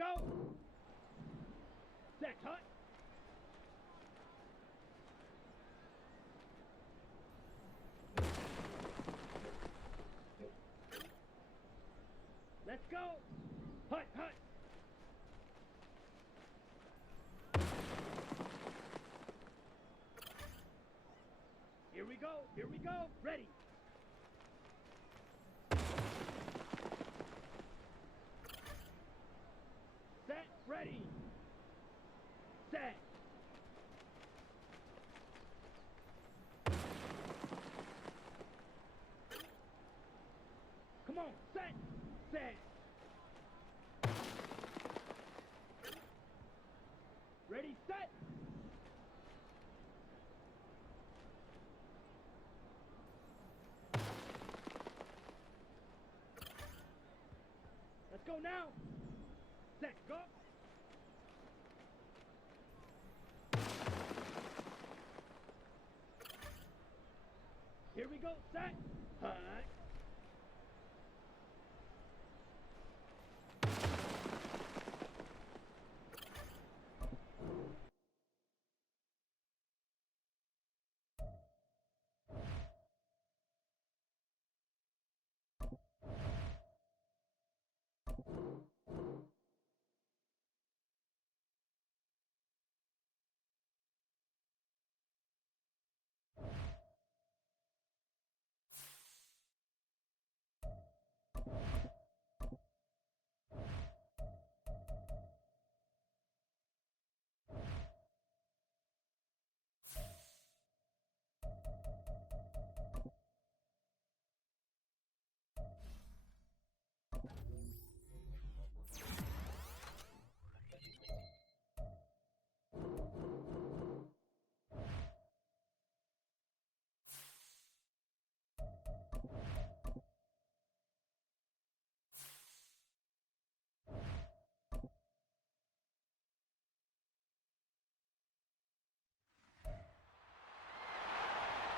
go. Set, hut. Let's go. Hut, hut. Here we go. Here we go. Ready. Set, ready. Set. Come on, set. Set. Ready, set. Let's go now. Set, go. Here we go, set. Hut.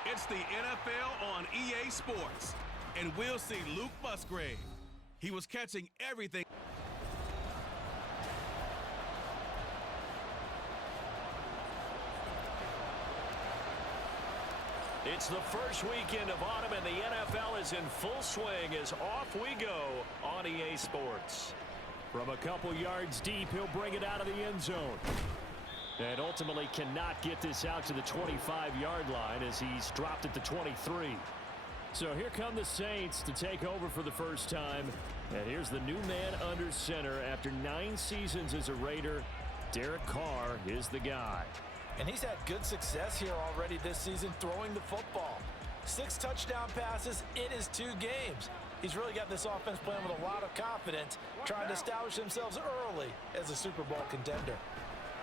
It's the NFL on EA Sports, and we'll see Luke Musgrave. He was catching everything. It's the first weekend of autumn, and the NFL is in full swing as off we go on EA Sports. From a couple yards deep, he'll bring it out of the end zone. And ultimately cannot get this out to the 25-yard line as he's dropped at the 23. So here come the Saints to take over for the first time. And here's the new man under center after 9 seasons as a Raider. Derek Carr is the guy. And he's had good success here already this season throwing the football. 6 touchdown passes in his 2 games. He's really got this offense playing with a lot of confidence, trying to establish themselves early as a Super Bowl contender.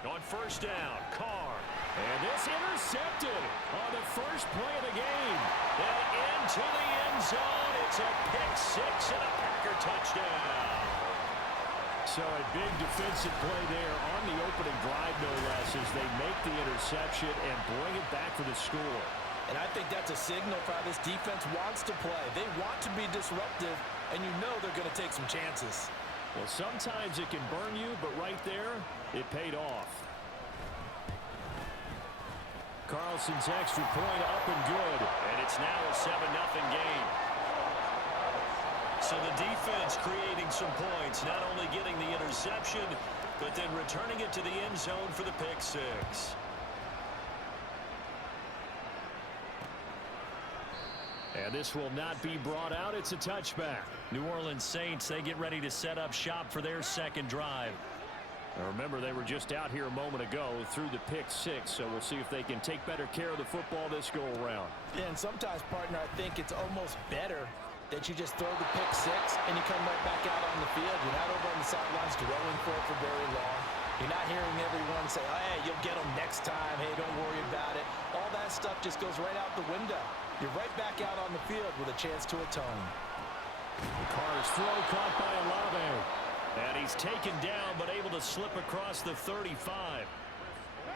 On first down, Carr. And this intercepted on the first play of the game. And into the end zone. It's a pick-6 and a Packer touchdown. So a big defensive play there on the opening drive, no less, as they make the interception and bring it back for the score. And I think that's a signal for how this defense wants to play. They want to be disruptive, and you know they're going to take some chances. Well, sometimes it can burn you, but right there, it paid off. Carlson's extra point up and good. And it's now a 7-0 game. So the defense creating some points, not only getting the interception, but then returning it to the end zone for the pick-6. And this will not be brought out. It's a touchback. New Orleans Saints, they get ready to set up shop for their second drive. Now remember, they were just out here a moment ago through the pick-6, so we'll see if they can take better care of the football this go-around. Yeah, and sometimes, partner, I think it's almost better that you just throw the pick-6 and you come right back out on the field. You're not over on the sidelines dwelling for it for very long. You're not hearing everyone say, oh, hey, you'll get them next time. Hey, don't worry about it. All that stuff just goes right out the window. You're right back out on the field with a chance to atone. Carr's throw caught by Olave. And he's taken down but able to slip across the 35.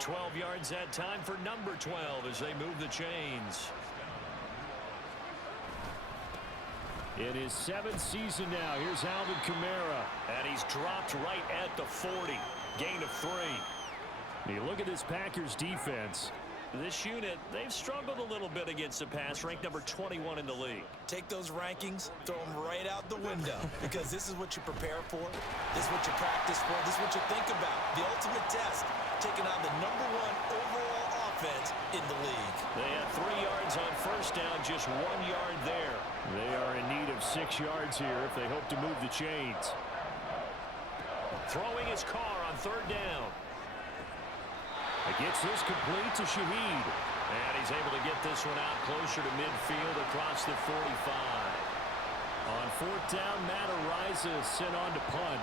12 yards that time for number 12 as they move the chains. In his 7th season now, here's Alvin Kamara. And he's dropped right at the 40. Gain of 3. You look at this Packers defense. This unit, they've struggled a little bit against the pass, ranked number 21 in the league. Take those rankings, throw them right out the window, because this is what you prepare for, this is what you practice for, this is what you think about. The ultimate test, taking on the #1 overall offense in the league. They had 3 yards on first down, just 1 yard there. They are in need of 6 yards here if they hope to move the chains. Throwing his car on 3rd down. It gets this complete to Shaheed. And he's able to get this one out closer to midfield across the 45. On 4th down, Matt Araiza is sent on to punt.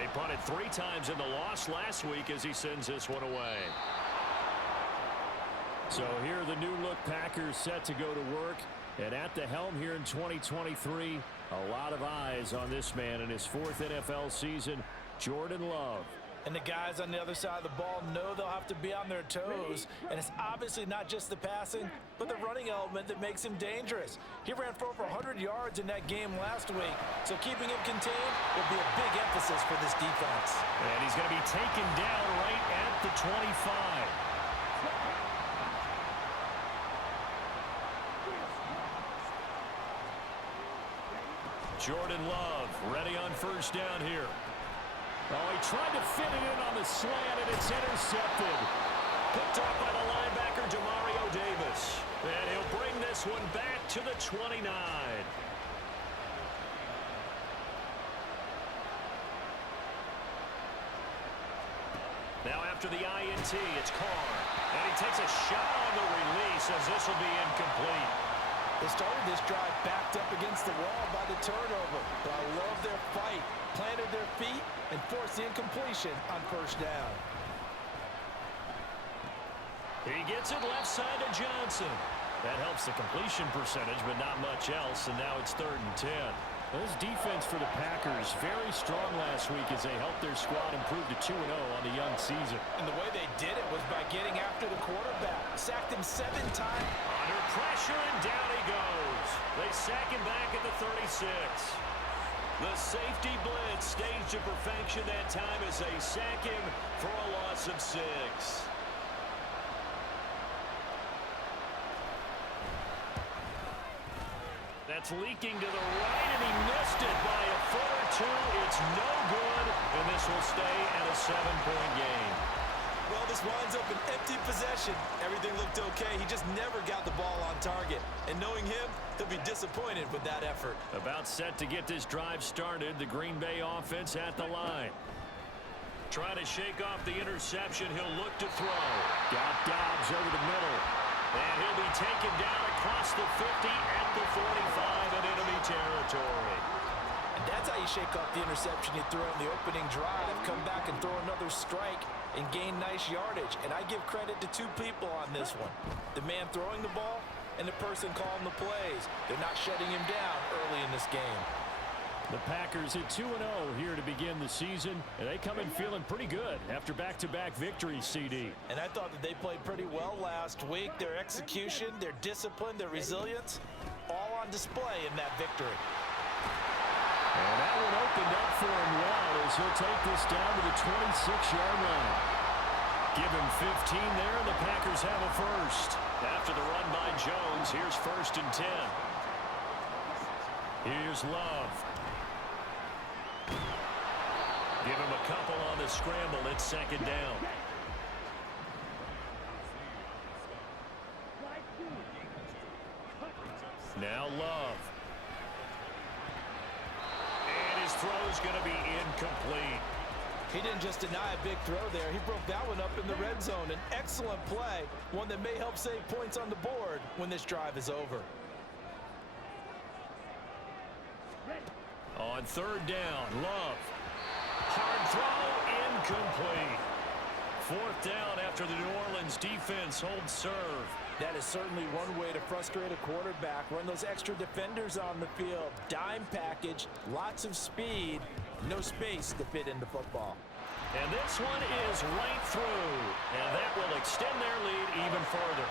He punted 3 times in the loss last week as he sends this one away. So here are the new-look Packers set to go to work. And at the helm here in 2023, a lot of eyes on this man in his 4th NFL season, Jordan Love. And the guys on the other side of the ball know they'll have to be on their toes. And it's obviously not just the passing, but the running element that makes him dangerous. He ran for over 100 yards in that game last week. So keeping him contained will be a big emphasis for this defense. And he's going to be taken down right at the 25. Jordan Love ready on 1st down here. Oh, he tried to fit it in on the slant, and it's intercepted. Picked up by the linebacker, Demario Davis. And he'll bring this one back to the 29. Now after the INT, it's Carr. And he takes a shot on the release as this will be incomplete. They started this drive backed up against the wall by the turnover, but I love their fight. Planted their feet and forced the incompletion on 1st down. He gets it left side to Johnson. That helps the completion percentage, but not much else, and now it's 3rd and 10. This defense for the Packers, very strong last week as they helped their squad improve to 2-0 on the young season. And the way they did it was by getting after the quarterback. Sacked him 7 times. Under pressure, and down he goes. They sack him back at the 36. The safety blitz staged to perfection that time as they sack him for a loss of 6. That's leaking to the right, and he missed it by a foot or 2. It's no good, and this will stay at a 7-point game. Well, this winds up an empty possession. Everything looked okay. He just never got the ball on target. And knowing him, he'll be disappointed with that effort. About set to get this drive started. The Green Bay offense at the line. Trying to shake off the interception. He'll look to throw. Got Dobbs over the middle. And he'll be taken down across the 50 at the 45 in enemy territory. And that's how you shake off the interception you throw in the opening drive. Come back and throw another strike and gain nice yardage. And I give credit to 2 people on this one. The man throwing the ball and the person calling the plays. They're not shutting him down early in this game. The Packers at 2-0 here to begin the season, and they come in feeling pretty good after back-to-back victories, CD. And I thought that they played pretty well last week. Their execution, their discipline, their resilience, all on display in that victory. And that one opened up for him well as he'll take this down to the 26-yard line. Give him 15 there, and the Packers have a first. After the run by Jones, here's 1st and 10. Here's Love. Give him a couple on the scramble. It's 2nd down. Now Love. And his throw's going to be incomplete. He didn't just deny a big throw there. He broke that one up in the red zone. An excellent play, one that may help save points on the board when this drive is over. On 3rd down, Love. Hard throw, incomplete. 4th down after the New Orleans defense holds serve. That is certainly one way to frustrate a quarterback. Run those extra defenders on the field. Dime package, lots of speed, no space to fit into football. And this one is right through. And that will extend their lead even further.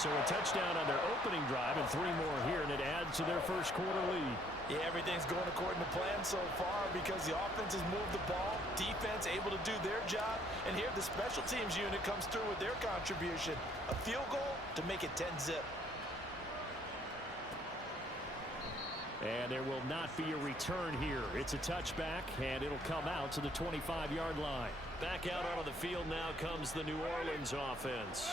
So a touchdown on their opening drive and 3 more here, and it adds to their first quarter lead. Yeah, everything's going according to plan so far because the offense has moved the ball, defense able to do their job, and here the special teams unit comes through with their contribution. A field goal to make it 10-zip. And there will not be a return here. It's a touchback, and it'll come out to the 25-yard line. Back out onto the field now comes the New Orleans offense.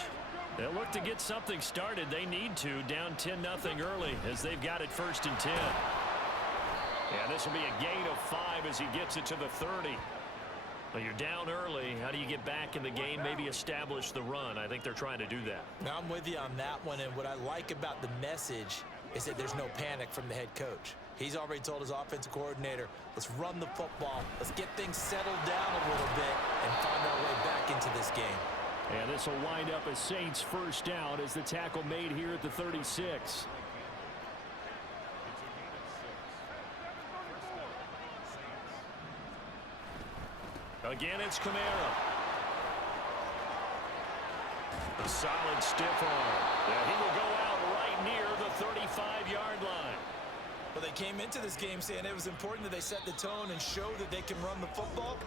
They'll look to get something started. They need to, down 10-0 early as they've got it 1st and 10. Yeah, this will be a gain of 5 as he gets it to the 30. Well, you're down early. How do you get back in the game, maybe establish the run? I think they're trying to do that. Now, I'm with you on that one, and what I like about the message is that there's no panic from the head coach. He's already told his offensive coordinator, let's run the football, let's get things settled down a little bit and find our way back into this game. And this will wind up a Saints first down as the tackle made here at the 36. Again, it's Kamara. A solid stiff arm. Yeah, he will go out right near the 35-yard line. Well, they came into this game saying it was important that they set the tone and show that they can run the football.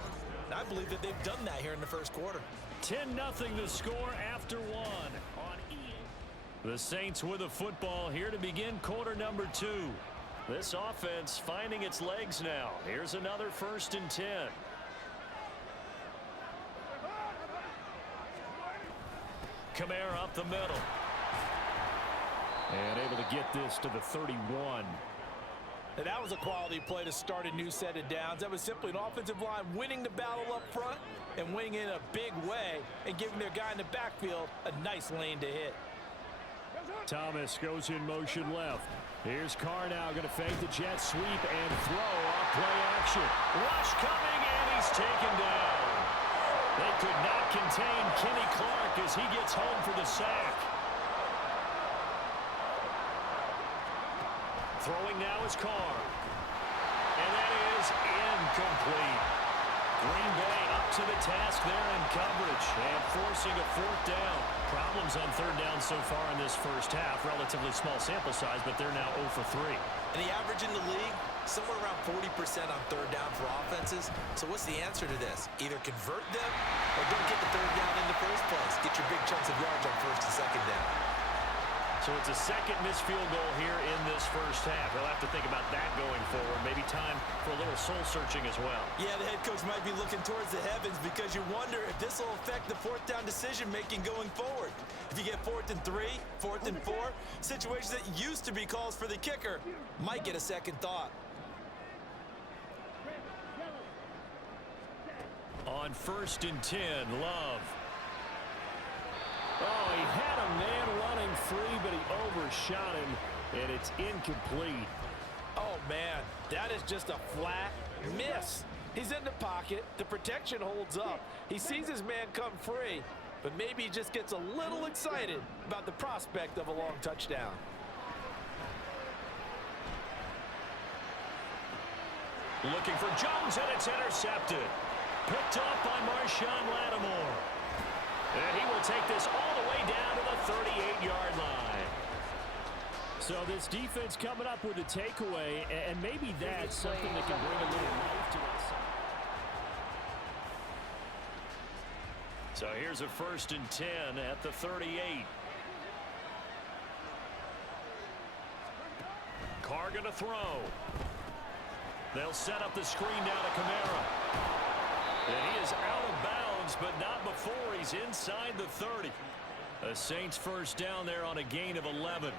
And I believe that they've done that here in the first quarter. 10-0 the score after 1 on EA. The Saints with the football here to begin quarter number 2. This offense finding its legs now. Here's another 1st and 10. Kamara up the middle. And able to get this to the 31. And that was a quality play to start a new set of downs. That was simply an offensive line winning the battle up front and winning in a big way and giving their guy in the backfield a nice lane to hit. Thomas goes in motion left. Here's Carr now going to fake the jet sweep and throw off play action. Rush coming, and he's taken down. They could not contain Kenny Clark as he gets home for the sack. Throwing now is Carr. And that is incomplete. Green Bay up to the task there in coverage and forcing a 4th down. Problems on 3rd down so far in this first half. Relatively small sample size, but they're now 0 for 3. And the average in the league, somewhere around 40% on 3rd down for offenses. So what's the answer to this? Either convert them or don't get the 3rd down in the first place. Get your big chunks of yards on 1st and 2nd down. So it's a second missed field goal here in this first half. He'll have to think about that going forward. Maybe time for a little soul-searching as well. Yeah, the head coach might be looking towards the heavens because you wonder if this will affect the 4th down decision-making going forward. If you get 4th and 3, 4th and 4, situations that used to be calls for the kicker might get a second thought. On 1st and 10, Love. Oh, he had a man running free, but he overshot him, and it's incomplete. Oh, man, that is just a flat miss. He's in the pocket. The protection holds up. He sees his man come free, but maybe he just gets a little excited about the prospect of a long touchdown. Looking for Jones, and it's intercepted. Picked up by Marshawn Lattimore. And he will take this all the way down to the 38-yard line. So this defense coming up with a takeaway, and maybe that's something that can bring a little life to it. So here's a 1st and 10 at the 38. Carr going to throw. They'll set up the screen down to Kamara. And he is out of bounds, but not before he's inside the 30. A Saints first down there on a gain of 11.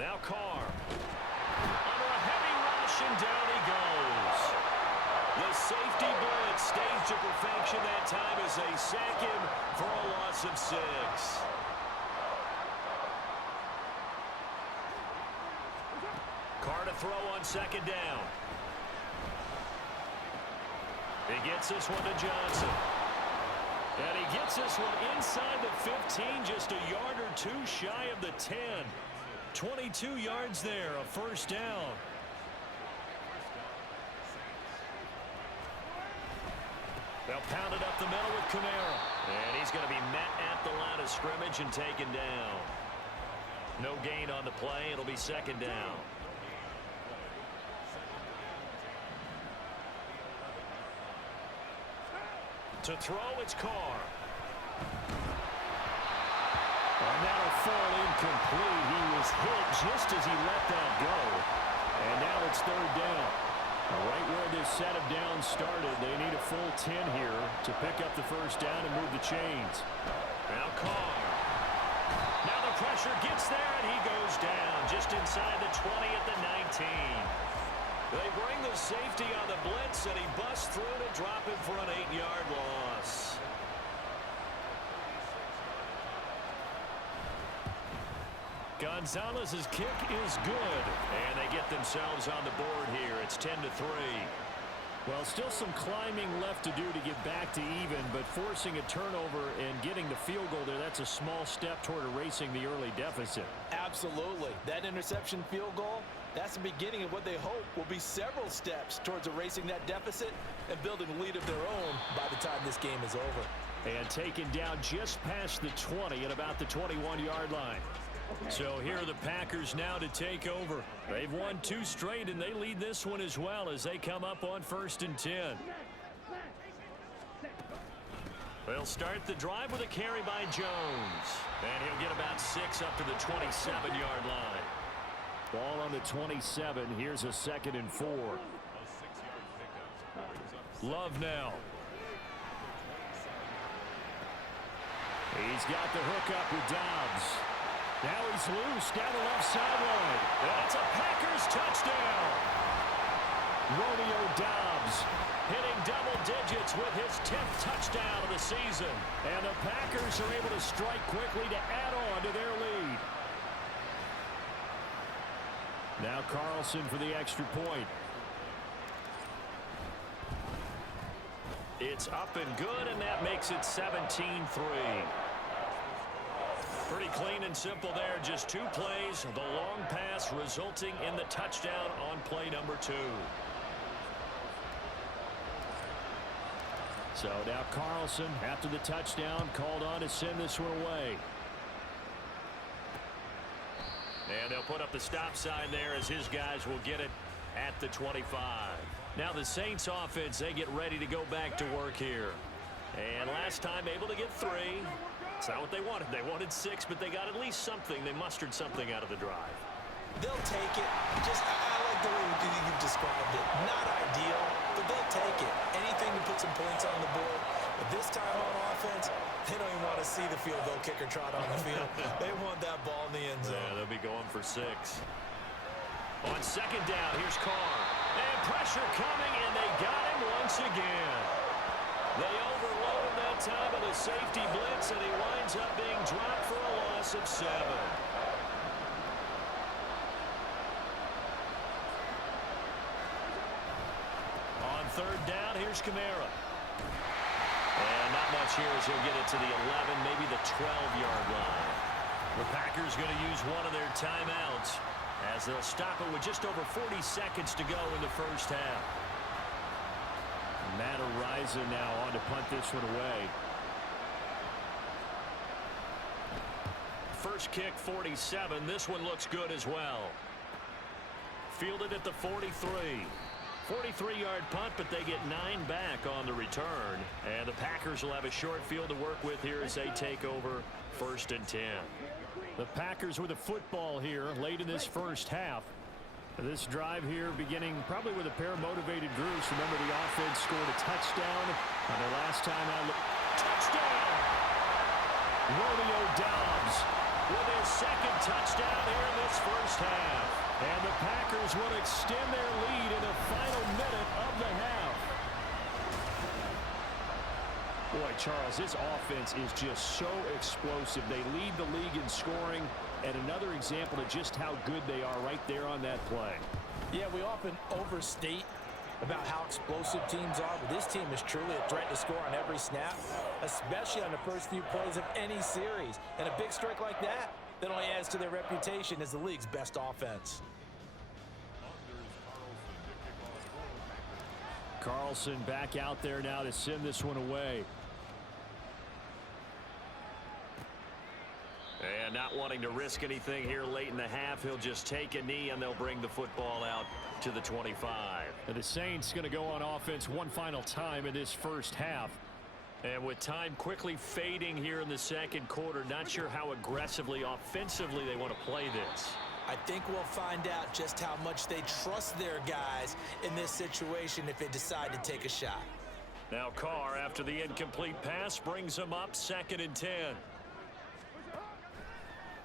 Now Carr. Under a heavy rush, and down he goes. The safety blitz staged to perfection that time as they sack him for a loss of 6. Carr to throw on 2nd down. He gets this one to Johnson. And he gets this one inside the 15, just a yard or 2 shy of the 10. 22 yards there, a 1st down. They'll They'll pound it up the middle with Kamara. And he's going to be met at the line of scrimmage and taken down. No gain on the play. It'll be second down. To throw, it's Carr. And that'll fall incomplete. He was hit just as he let that go. And now it's third down. Right where this set of downs started, they need a full 10 here to pick up the first down and move the chains. Now Carr. Now the pressure gets there, and he goes down just inside the 20 at the 19. They bring the safety on the blitz, and he busts through to drop him for an 8-yard loss. Gonzalez's kick is good. And they get themselves on the board here. It's 10-3. Well, still some climbing left to do to get back to even, but forcing a turnover and getting the field goal there, that's a small step toward erasing the early deficit. Absolutely. That interception field goal, that's the beginning of what they hope will be several steps towards erasing that deficit and building a lead of their own by the time this game is over. And taken down just past the 20 at about the 21-yard line. So here are the Packers now to take over. They've won 2 straight, and they lead this one as well as they come up on 1st and 10. They'll start the drive with a carry by Jones. And he'll get about 6 up to the 27-yard line. Ball on the 27. Here's a 2nd and 4. Love now. He's got the hook up with Dobbs. Now he's loose down the left sideline. That's a Packers touchdown. Romeo Dobbs Hitting double digits with his 10th touchdown of the season. And the Packers are able to strike quickly to add on to their lead. Now Carlson for the extra point. It's up and good, and that makes it 17-3. Pretty clean and simple there. Just 2 plays. The long pass resulting in the touchdown on play number 2. So now Carlson, after the touchdown, called on to send this one away. And they'll put up the stop sign there as his guys will get it at the 25. Now the Saints offense, they get ready to go back to work here. And last time able to get 3. It's not what they wanted. They wanted 6, but they got at least something. They mustered something out of the drive. They'll take it. Just, I like the way you've described it. Not ideal, but they'll take it. Anything to put some points on the board. But this time on offense, they don't even want to see the field goal kicker trot on the field. They want that ball in the end zone. Yeah, they'll be going for 6. On second down, here's Carr. And pressure coming, and they got him once again. They overloaded that time of the safety blitz, and he winds up being dropped for a loss of 7. On third down, here's Kamara. And not much here as he'll get it to the 11, maybe the 12-yard line. The Packers going to use one of their timeouts as they'll stop it with just over 40 seconds to go in the first half. Matt Ariza now on to punt this one away. First kick, 47. This one looks good as well. Fielded at the 43. 43-yard punt, but they get 9 back on the return. And the Packers will have a short field to work with here as they take over 1st and 10. The Packers with a football here late in this first half. This drive here beginning probably with a pair of motivated groups. Remember, the offense scored a touchdown on their last time out. Touchdown! Romeo Dobbs with his 2nd touchdown here in this first half. And the Packers will extend their lead in the final minute of the half. Boy, Charles, this offense is just so explosive. They lead the league in scoring, and another example of just how good they are right there on that play. Yeah, we often overstate about how explosive teams are, but this team is truly a threat to score on every snap, especially on the first few plays of any series. And a big strike like that only adds to their reputation as the league's best offense. Carlson back out there now to send this one away. And not wanting to risk anything here late in the half, he'll just take a knee and they'll bring the football out to the 25. And the Saints going to go on offense one final time in this first half. And with time quickly fading here in the second quarter, not sure how aggressively, offensively they want to play this. I think we'll find out just how much they trust their guys in this situation if they decide to take a shot. Now Carr, after the incomplete pass, brings him up 2nd and 10.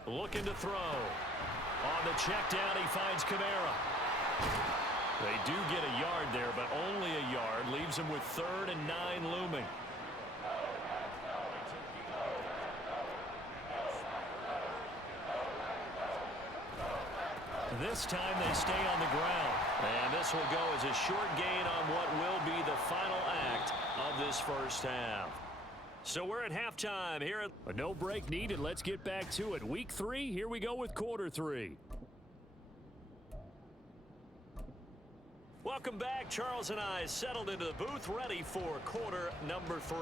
Looking to throw. On the check down, he finds Kamara. They do get a yard there, but only a yard. Leaves him with 3rd and 9 looming. This time they stay on the ground. And this will go as a short gain on what will be the final act of this first half. So we're at halftime here. A no break needed. Let's get back to it. Week 3, here we go with quarter 3. Welcome back. Charles and I settled into the booth ready for quarter number 3.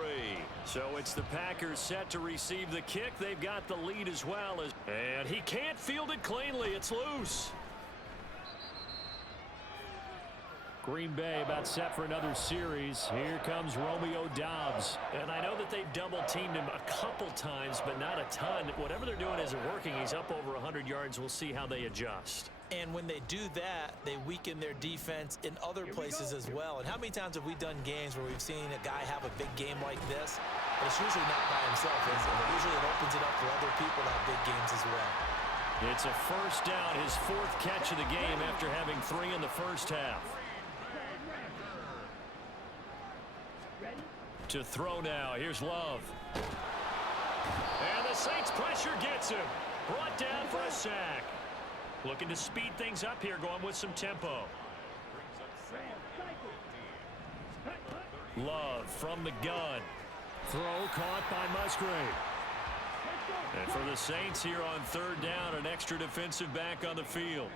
So it's the Packers set to receive the kick. They've got the lead as well. And he can't field it cleanly. It's loose. Green Bay about set for another series. Here comes Romeo Doubs. And I know that they've double-teamed him a couple times, but not a ton. Whatever they're doing isn't working. He's up over 100 yards. We'll see how they adjust. And when they do that, they weaken their defense in other places as well. And how many times have we done games where we've seen a guy have a big game like this? But it's usually not by himself, is it? Usually it opens it up for other people to have big games as well. It's a first down, his 4th catch of the game after having 3 in the first half. To throw now. Here's Love. And the Saints pressure gets him. Brought down for a sack. Looking to speed things up here, going with some tempo. Love from the gun. Throw caught by Musgrave. And for the Saints here on 3rd down, an extra defensive back on the field.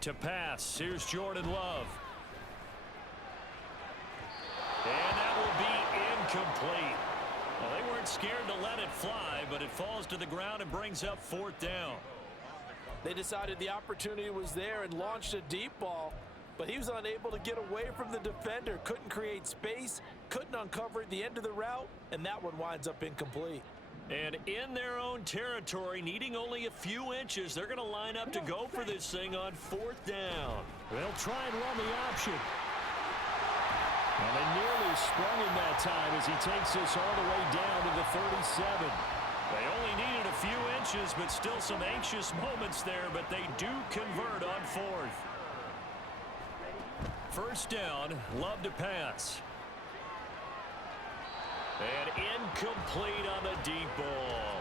To pass. Here's Jordan Love. And that will be incomplete. Well, they weren't scared to let it fly, but it falls to the ground and brings up 4th down. They decided the opportunity was there and launched a deep ball, but he was unable to get away from the defender, couldn't create space, couldn't uncover the end of the route, and that one winds up incomplete. And in their own territory, needing only a few inches, they're going to line up to go for this thing on 4th down. They'll try and run the option. And they nearly sprung him that time as he takes this all the way down to the 37. They only needed a few inches, but still some anxious moments there, but they do convert on 4th. First down, Love to pass. And incomplete on the deep ball.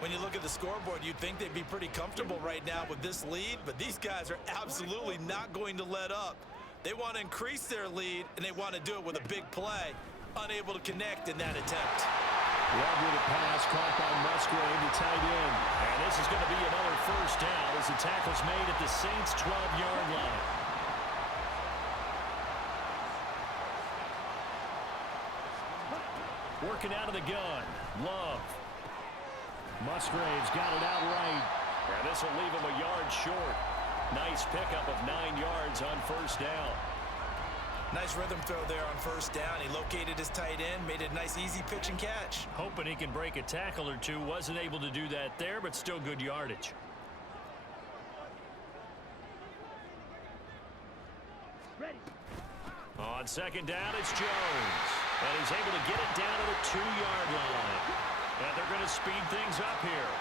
When you look at the scoreboard, you'd think they'd be pretty comfortable right now with this lead, but these guys are absolutely not going to let up. They want to increase their lead, and they want to do it with a big play. Unable to connect in that attempt. Love with a pass caught by Musgrave, the tight end. And this is going to be another first down as the tackle's made at the Saints' 12-yard line. Working out of the gun. Love. Musgrave's got it out right. And this will leave him a yard short. Nice pickup of 9 yards on first down. Nice rhythm throw there on first down. He located his tight end, made it a nice easy pitch and catch. Hoping he can break a tackle or two. Wasn't able to do that there, but still good yardage. Ready. On second down, it's Jones. And he's able to get it down to the 2-yard line. And they're going to speed things up here.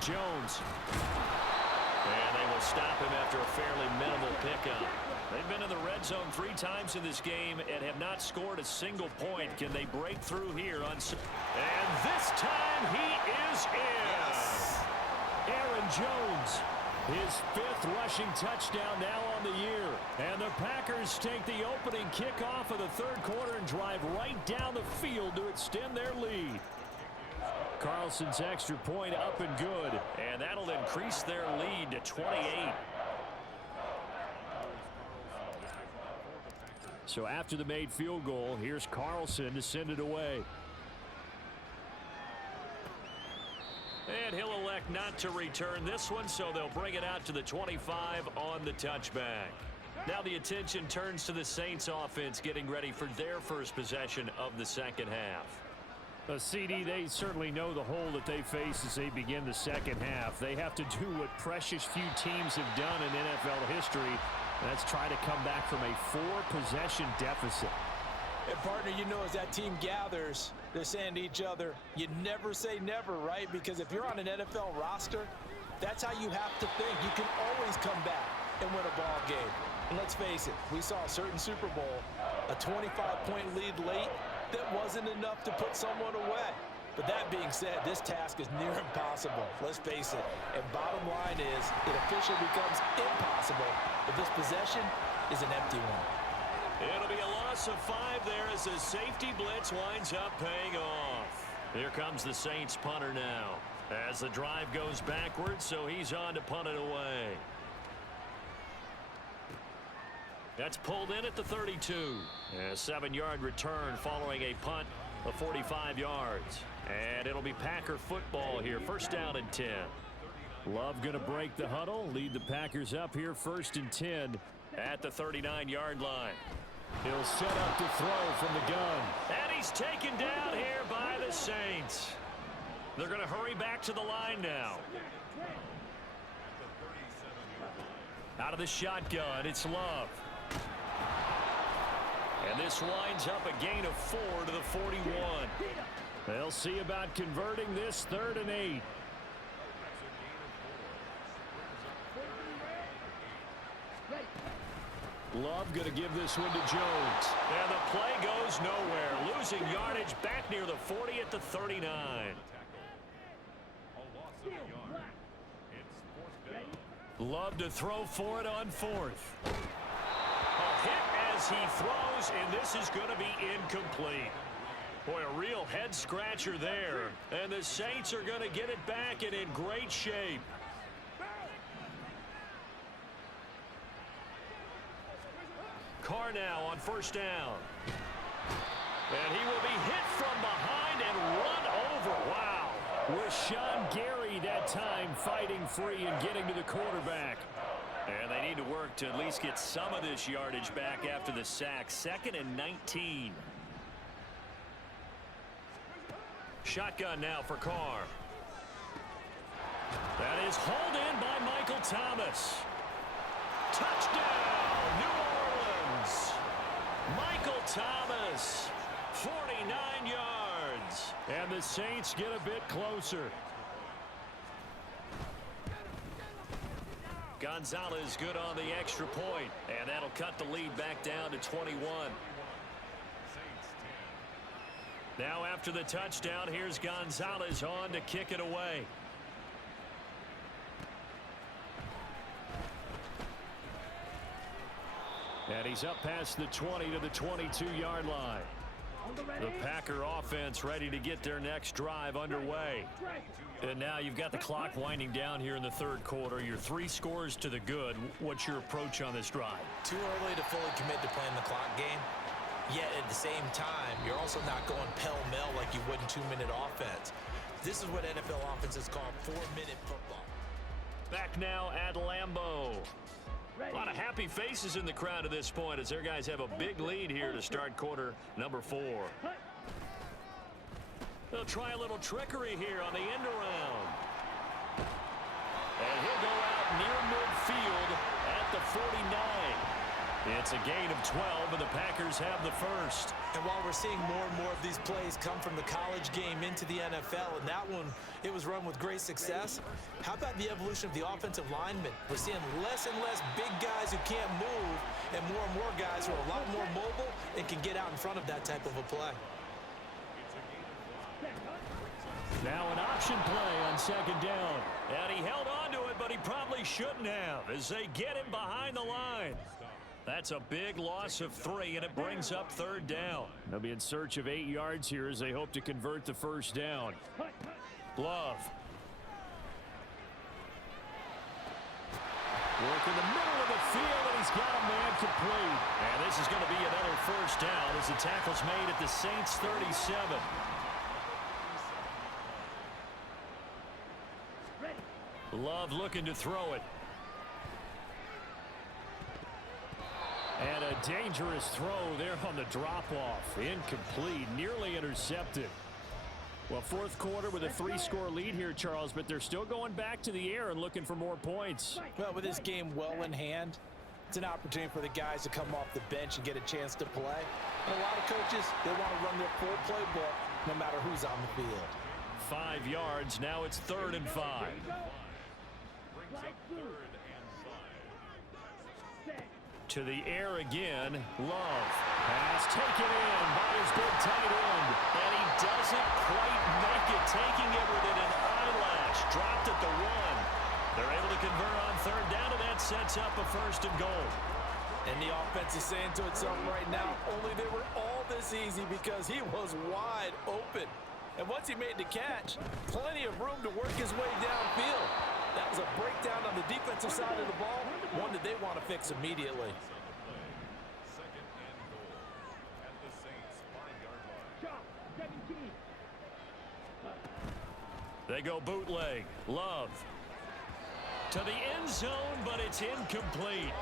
Jones. And they will stop him after a fairly minimal pickup. They've been in the red zone 3 times in this game and have not scored a single point. Can they break through here on? And this time he is in. Yes. Aaron Jones. His 5th rushing touchdown now on the year. And the Packers take the opening kickoff of the 3rd quarter and drive right down the field to extend their lead. Carlson's extra point up and good. And that'll increase their lead to 28. So after the made field goal, here's Carlson to send it away. And he'll elect not to return this one, so they'll bring it out to the 25 on the touchback. Now the attention turns to the Saints offense getting ready for their first possession of the second half. CD, they certainly know the hole that they face as they begin the second half. They have to do what precious few teams have done in NFL history. That's try to come back from a 4-possession deficit. And partner, you know, as that team gathers, they're saying to each other, you never say never, right? Because if you're on an NFL roster, that's how you have to think. You can always come back and win a ball game. And let's face it, we saw a certain Super Bowl, a 25-point lead late that wasn't enough to put someone away. But that being said, this task is near impossible. Let's face it. And bottom line is, it officially becomes impossible if this possession is an empty one. It'll be a loss of 5 there as the safety blitz winds up paying off. Here comes the Saints punter now as the drive goes backwards, so he's on to punt it away. That's pulled in at the 32. A 7-yard return following a punt of 45 yards. And it'll be Packer football here. First down and 10. Love going to break the huddle, lead the Packers up here 1st and 10 at the 39-yard line. He'll set up to throw from the gun. And he's taken down here by the Saints. They're going to hurry back to the line now. Out of the shotgun, it's Love. And this winds up a gain of 4 to the 41. They'll see about converting this 3rd and 8. Love going to give this one to Jones. And the play goes nowhere. Losing yardage back near the 40 at the 39. Love to throw for it on 4th. A hit as he throws, and this is going to be incomplete. Boy, a real head scratcher there. And the Saints are going to get it back and in great shape. Carr now on 1st down. And he will be hit from behind and run over. Wow. Rashawn Gary that time fighting free and getting to the quarterback. And they need to work to at least get some of this yardage back after the sack. 2nd and 19. Shotgun now for Carr. That is hauled in by Michael Thomas. Touchdown, New Orleans. Michael Thomas, 49 yards. And the Saints get a bit closer. Gonzalez good on the extra point, and that'll cut the lead back down to 21. Now after the touchdown, here's Gonzalez on to kick it away. And he's up past the 20 to the 22-yard line. The Packer offense ready to get their next drive underway. And now you've got the clock winding down here in the 3rd quarter. You're 3 scores to the good. What's your approach on this drive? Too early to fully commit to playing the clock game. Yet at the same time, you're also not going pell-mell like you would in 2-minute offense. This is what NFL offenses call 4-minute football. Back now at Lambeau. A lot of happy faces in the crowd at this point as their guys have a big lead here to start quarter number 4. They'll try a little trickery here on the end around. And he'll go out near midfield at the 49. It's a gain of 12, and the Packers have the first. And while we're seeing more and more of these plays come from the college game into the NFL, and that one, it was run with great success, how about the evolution of the offensive linemen? We're seeing less and less big guys who can't move, and more guys who are a lot more mobile and can get out in front of that type of a play. Now an option play on 2nd down. And he held on to it, but he probably shouldn't have as they get him behind the line. That's a big loss of 3, and it brings up 3rd down. They'll be in search of 8 yards here as they hope to convert the 1st down. Love. Work in the middle of the field, and he's got a man complete. And this is going to be another first down as the tackle's made at the Saints 37. Love looking to throw it. And a dangerous throw there on the drop-off. Incomplete, nearly intercepted. Well, fourth quarter with a 3-score lead here, Charles, but they're still going back to the air and looking for more points. Well, with this game well in hand, it's an opportunity for the guys to come off the bench and get a chance to play. And a lot of coaches, they want to run their full playbook no matter who's on the field. 5 yards, now it's 3rd and 5. To the air again, Love. Pass taken in by his big tight end. And he doesn't quite make it, taking it within an eyelash. Dropped at the 1. They're able to convert on 3rd down, and that sets up a 1st and goal. And the offense is saying to itself right now, only they were all this easy because he was wide open. And once he made the catch, plenty of room to work his way downfield. That was a breakdown on the defensive side of the ball, one that they want to fix immediately. They go bootleg. Love. To the end zone, but it's incomplete.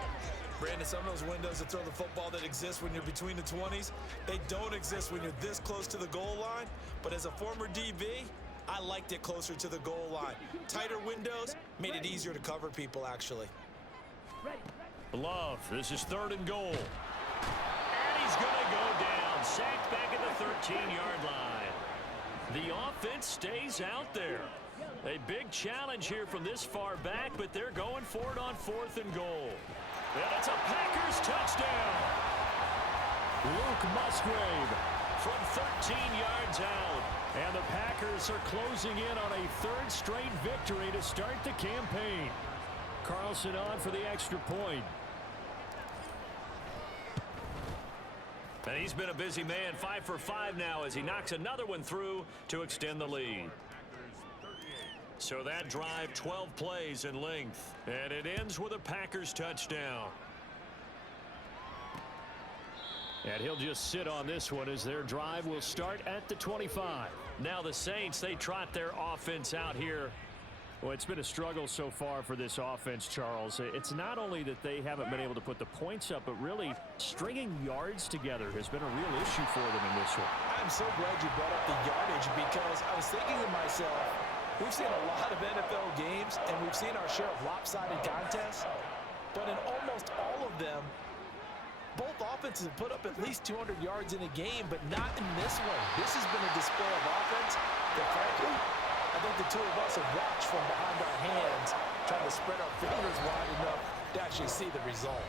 Brandon, some of those windows to throw the football that exist when you're between the 20s, they don't exist when you're this close to the goal line. But as a former DB, I liked it closer to the goal line. Tighter windows made it easier to cover people, actually. Love, this is 3rd and goal. And he's going to go down. Sacked back at the 13-yard line. The offense stays out there. A big challenge here from this far back, but they're going for it on 4th and goal. And it's a Packers touchdown. Luke Musgrave from 13 yards out. And the Packers are closing in on a 3rd straight victory to start the campaign. Carlson on for the extra point. And he's been a busy man, 5 for 5 now as he knocks another one through to extend the lead. So that drive, 12 plays in length. And it ends with a Packers touchdown. And he'll just sit on this one as their drive will start at the 25. Now the Saints, they trot their offense out here. Well, it's been a struggle so far for this offense, Charles. It's not only that they haven't been able to put the points up, but really stringing yards together has been a real issue for them in this one. I'm so glad you brought up the yardage because I was thinking to myself, we've seen a lot of NFL games and we've seen our share of lopsided contests, but in almost all of them, both offenses have put up at least 200 yards in a game, but not in this one. This has been a display of offense that, frankly, I think the two of us have watched from behind our hands, trying to spread our fingers wide enough to actually see the result.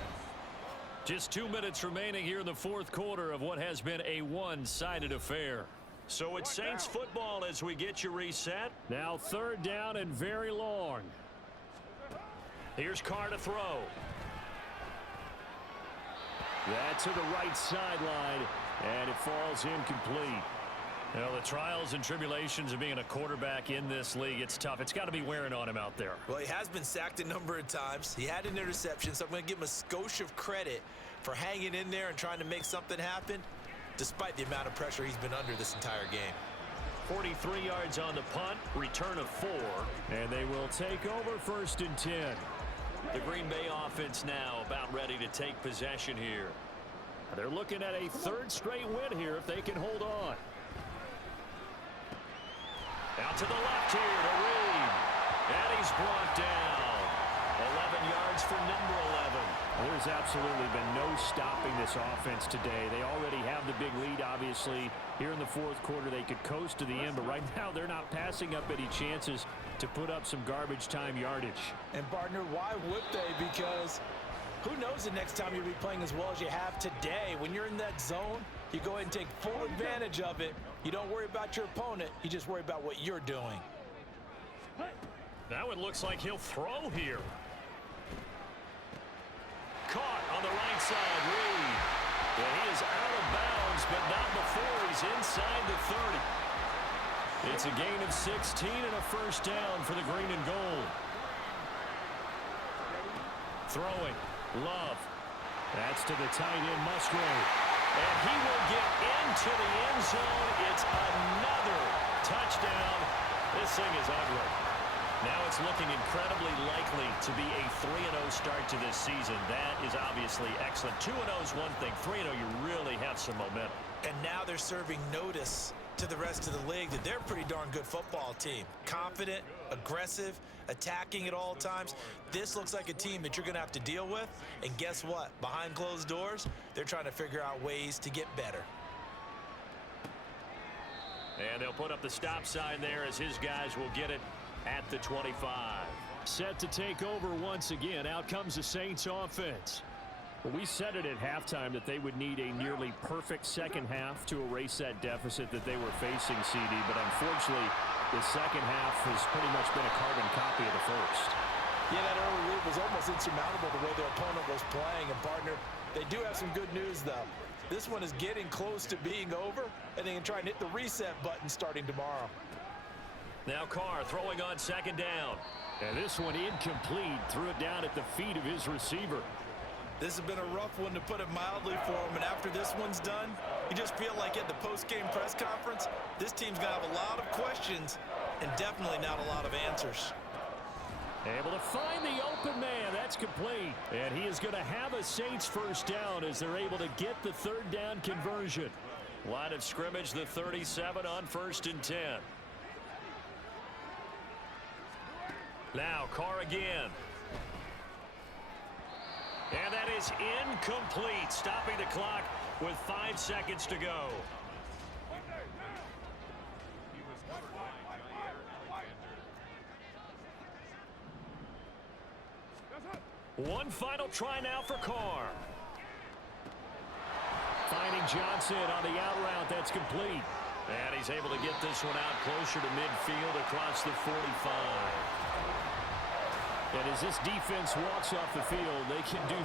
Just 2 minutes remaining here in the fourth quarter of what has been a one-sided affair. So it's Saints football as we get you reset. Now 3rd down and very long. Here's Carr to throw. That to the right sideline, and it falls incomplete. Well, the trials and tribulations of being a quarterback in this league, it's tough. It's got to be wearing on him out there. Well, he has been sacked a number of times. He had an interception, so I'm going to give him a skosh of credit for hanging in there and trying to make something happen, despite the amount of pressure he's been under this entire game. 43 yards on the punt, return of 4, and they will take over 1st and 10. The Green Bay offense now about ready to take possession here. They're looking at a 3rd straight win here if they can hold on. Out to the left here to Reed. And he's brought down. 11 yards for number 11. There's absolutely been no stopping this offense today. They already have the big lead, obviously. Here in the fourth quarter, they could coast to the end, but right now they're not passing up any chances to put up some garbage time yardage. And, partner, why would they? Because who knows the next time you'll be playing as well as you have today. When you're in that zone, you go ahead and take full advantage of it. You don't worry about your opponent. You just worry about what you're doing. Now it looks like he'll throw here. Caught on the right side, Reed. And he is out of bounds, but not before he's inside the 30. It's a gain of 16 and a first down for the green and gold. Throwing. Love. That's to the tight end, Musgrave. And he will get into the end zone. It's another touchdown. This thing is ugly. Now it's looking incredibly likely to be a 3-0 start to this season. That is obviously excellent. 2-0 is one thing. 3-0, you really have some momentum. And now they're serving notice to the rest of the league that they're a pretty darn good football team. Confident, aggressive, attacking at all times. This looks like a team that you're going to have to deal with. And guess what? Behind closed doors, they're trying to figure out ways to get better. And they'll put up the stop sign there as his guys will get it at the 25. Set to take over once again. Out comes the Saints offense. We said it at halftime that they would need a nearly perfect second half to erase that deficit that they were facing, CD. But unfortunately, the second half has pretty much been a carbon copy of the first. Yeah, that early lead was almost insurmountable the way their opponent was playing. And, partner, they do have some good news, though. This one is getting close to being over, and they can try and hit the reset button starting tomorrow. Now Carr throwing on second down. And this one incomplete. Threw it down at the feet of his receiver. This has been a rough one, to put it mildly, for him. And after this one's done, you just feel like at the post-game press conference, this team's going to have a lot of questions and definitely not a lot of answers. Able to find the open man. That's complete. And he is going to have a Saints first down as they're able to get the third down conversion. Line of scrimmage, the 37 on 1st and 10. Now Carr again. And that is incomplete, stopping the clock with 5 seconds to go. One final try now for Carr. Finding Johnson on the out route. That's complete. And he's able to get this one out closer to midfield across the 45. And as this defense walks off the field, they can do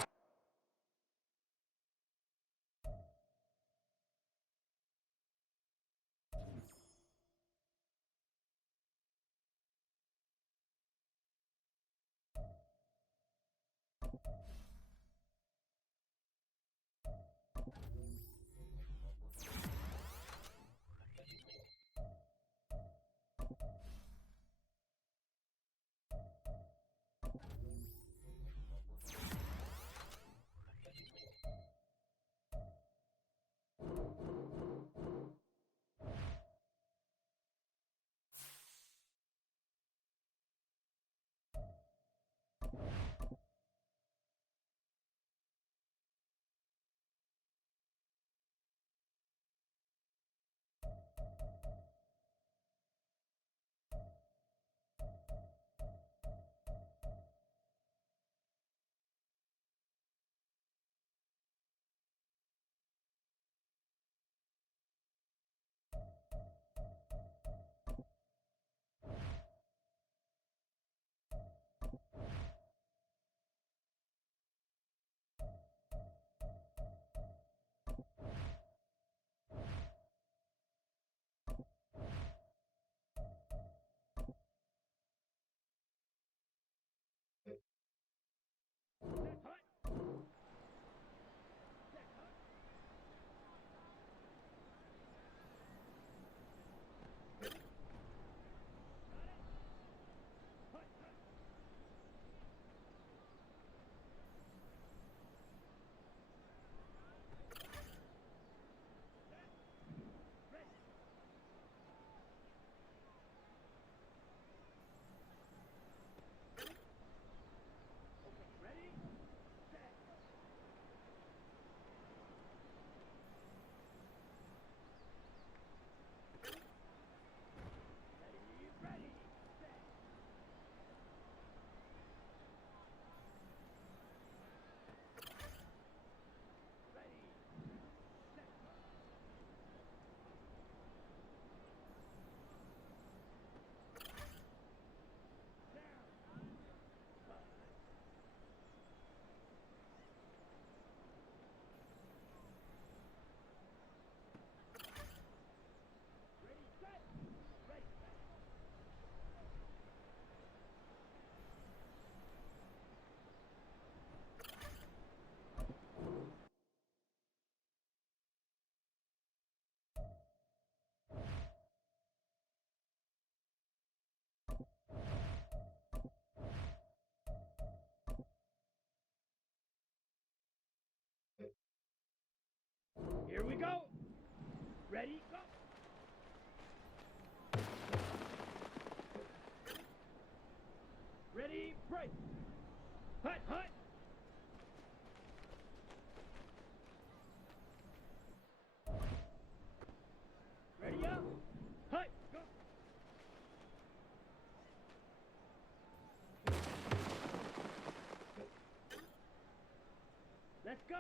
go.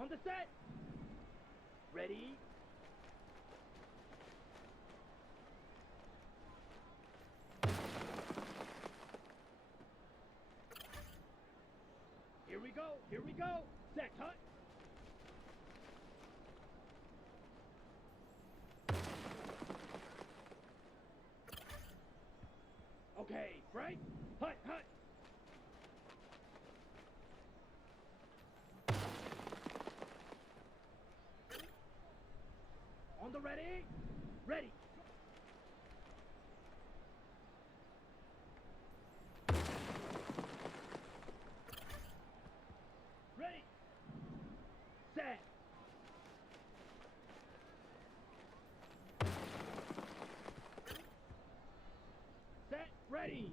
On the set. Ready. Here we go. Here we go. Set, cut. Okay, right? Hut, hut. On the ready? Ready. Ready. Set. Set. Ready.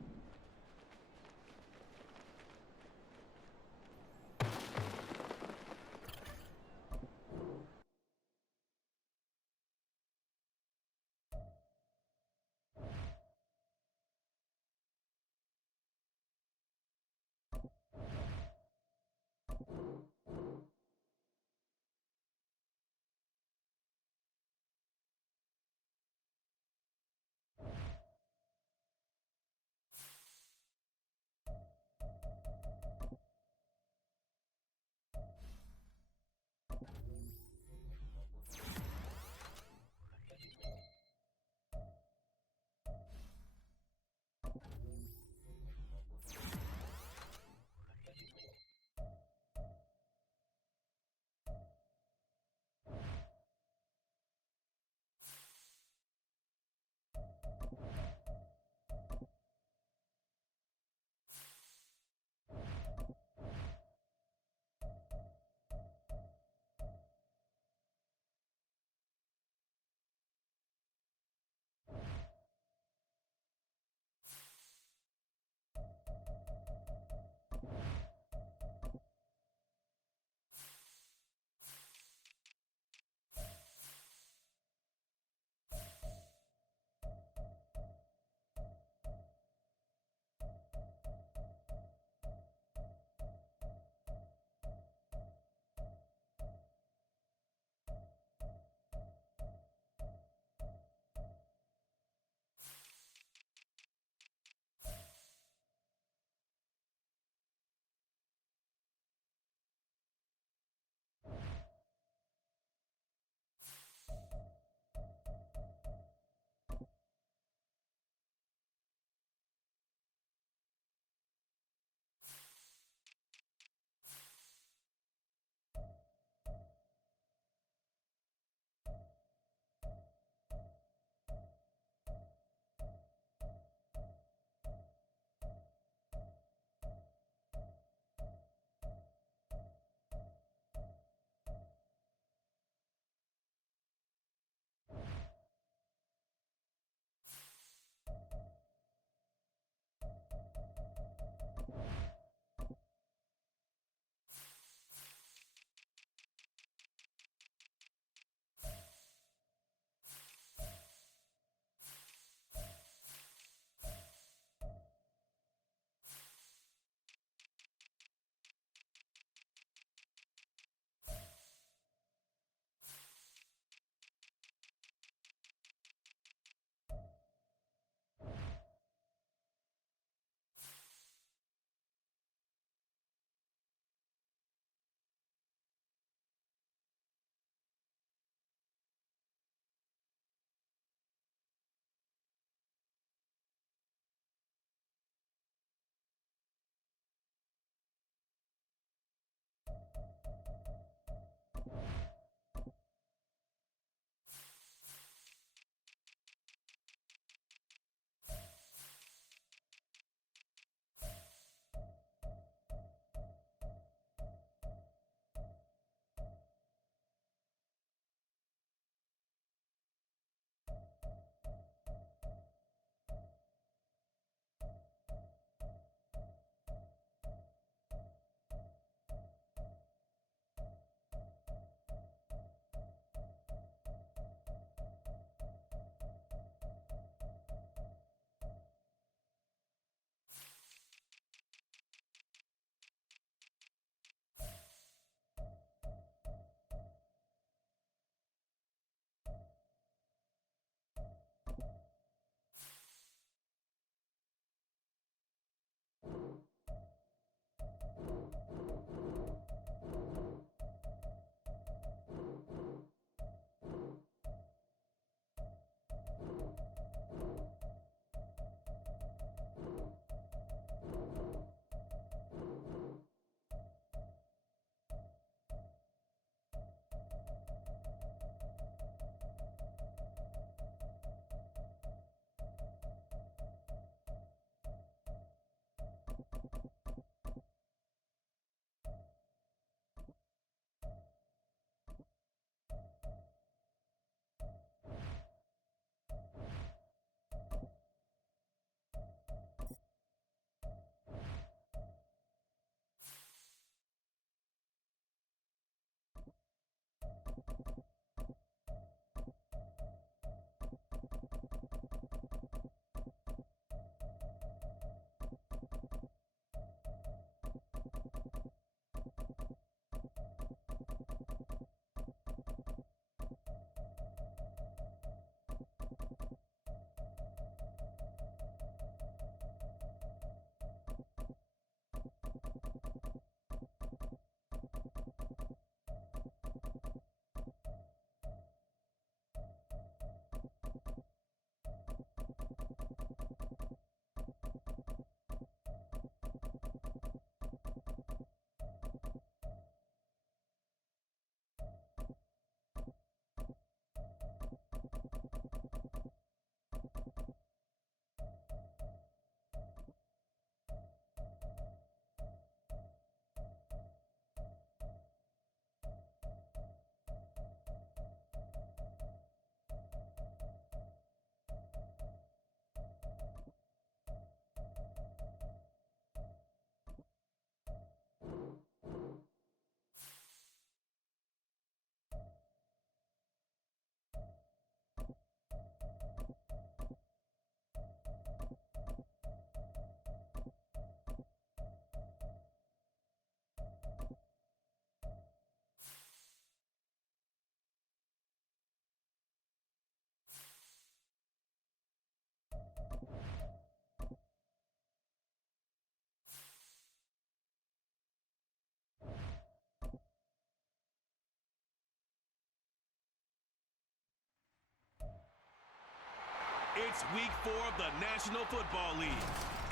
It's Week 4 of the National Football League,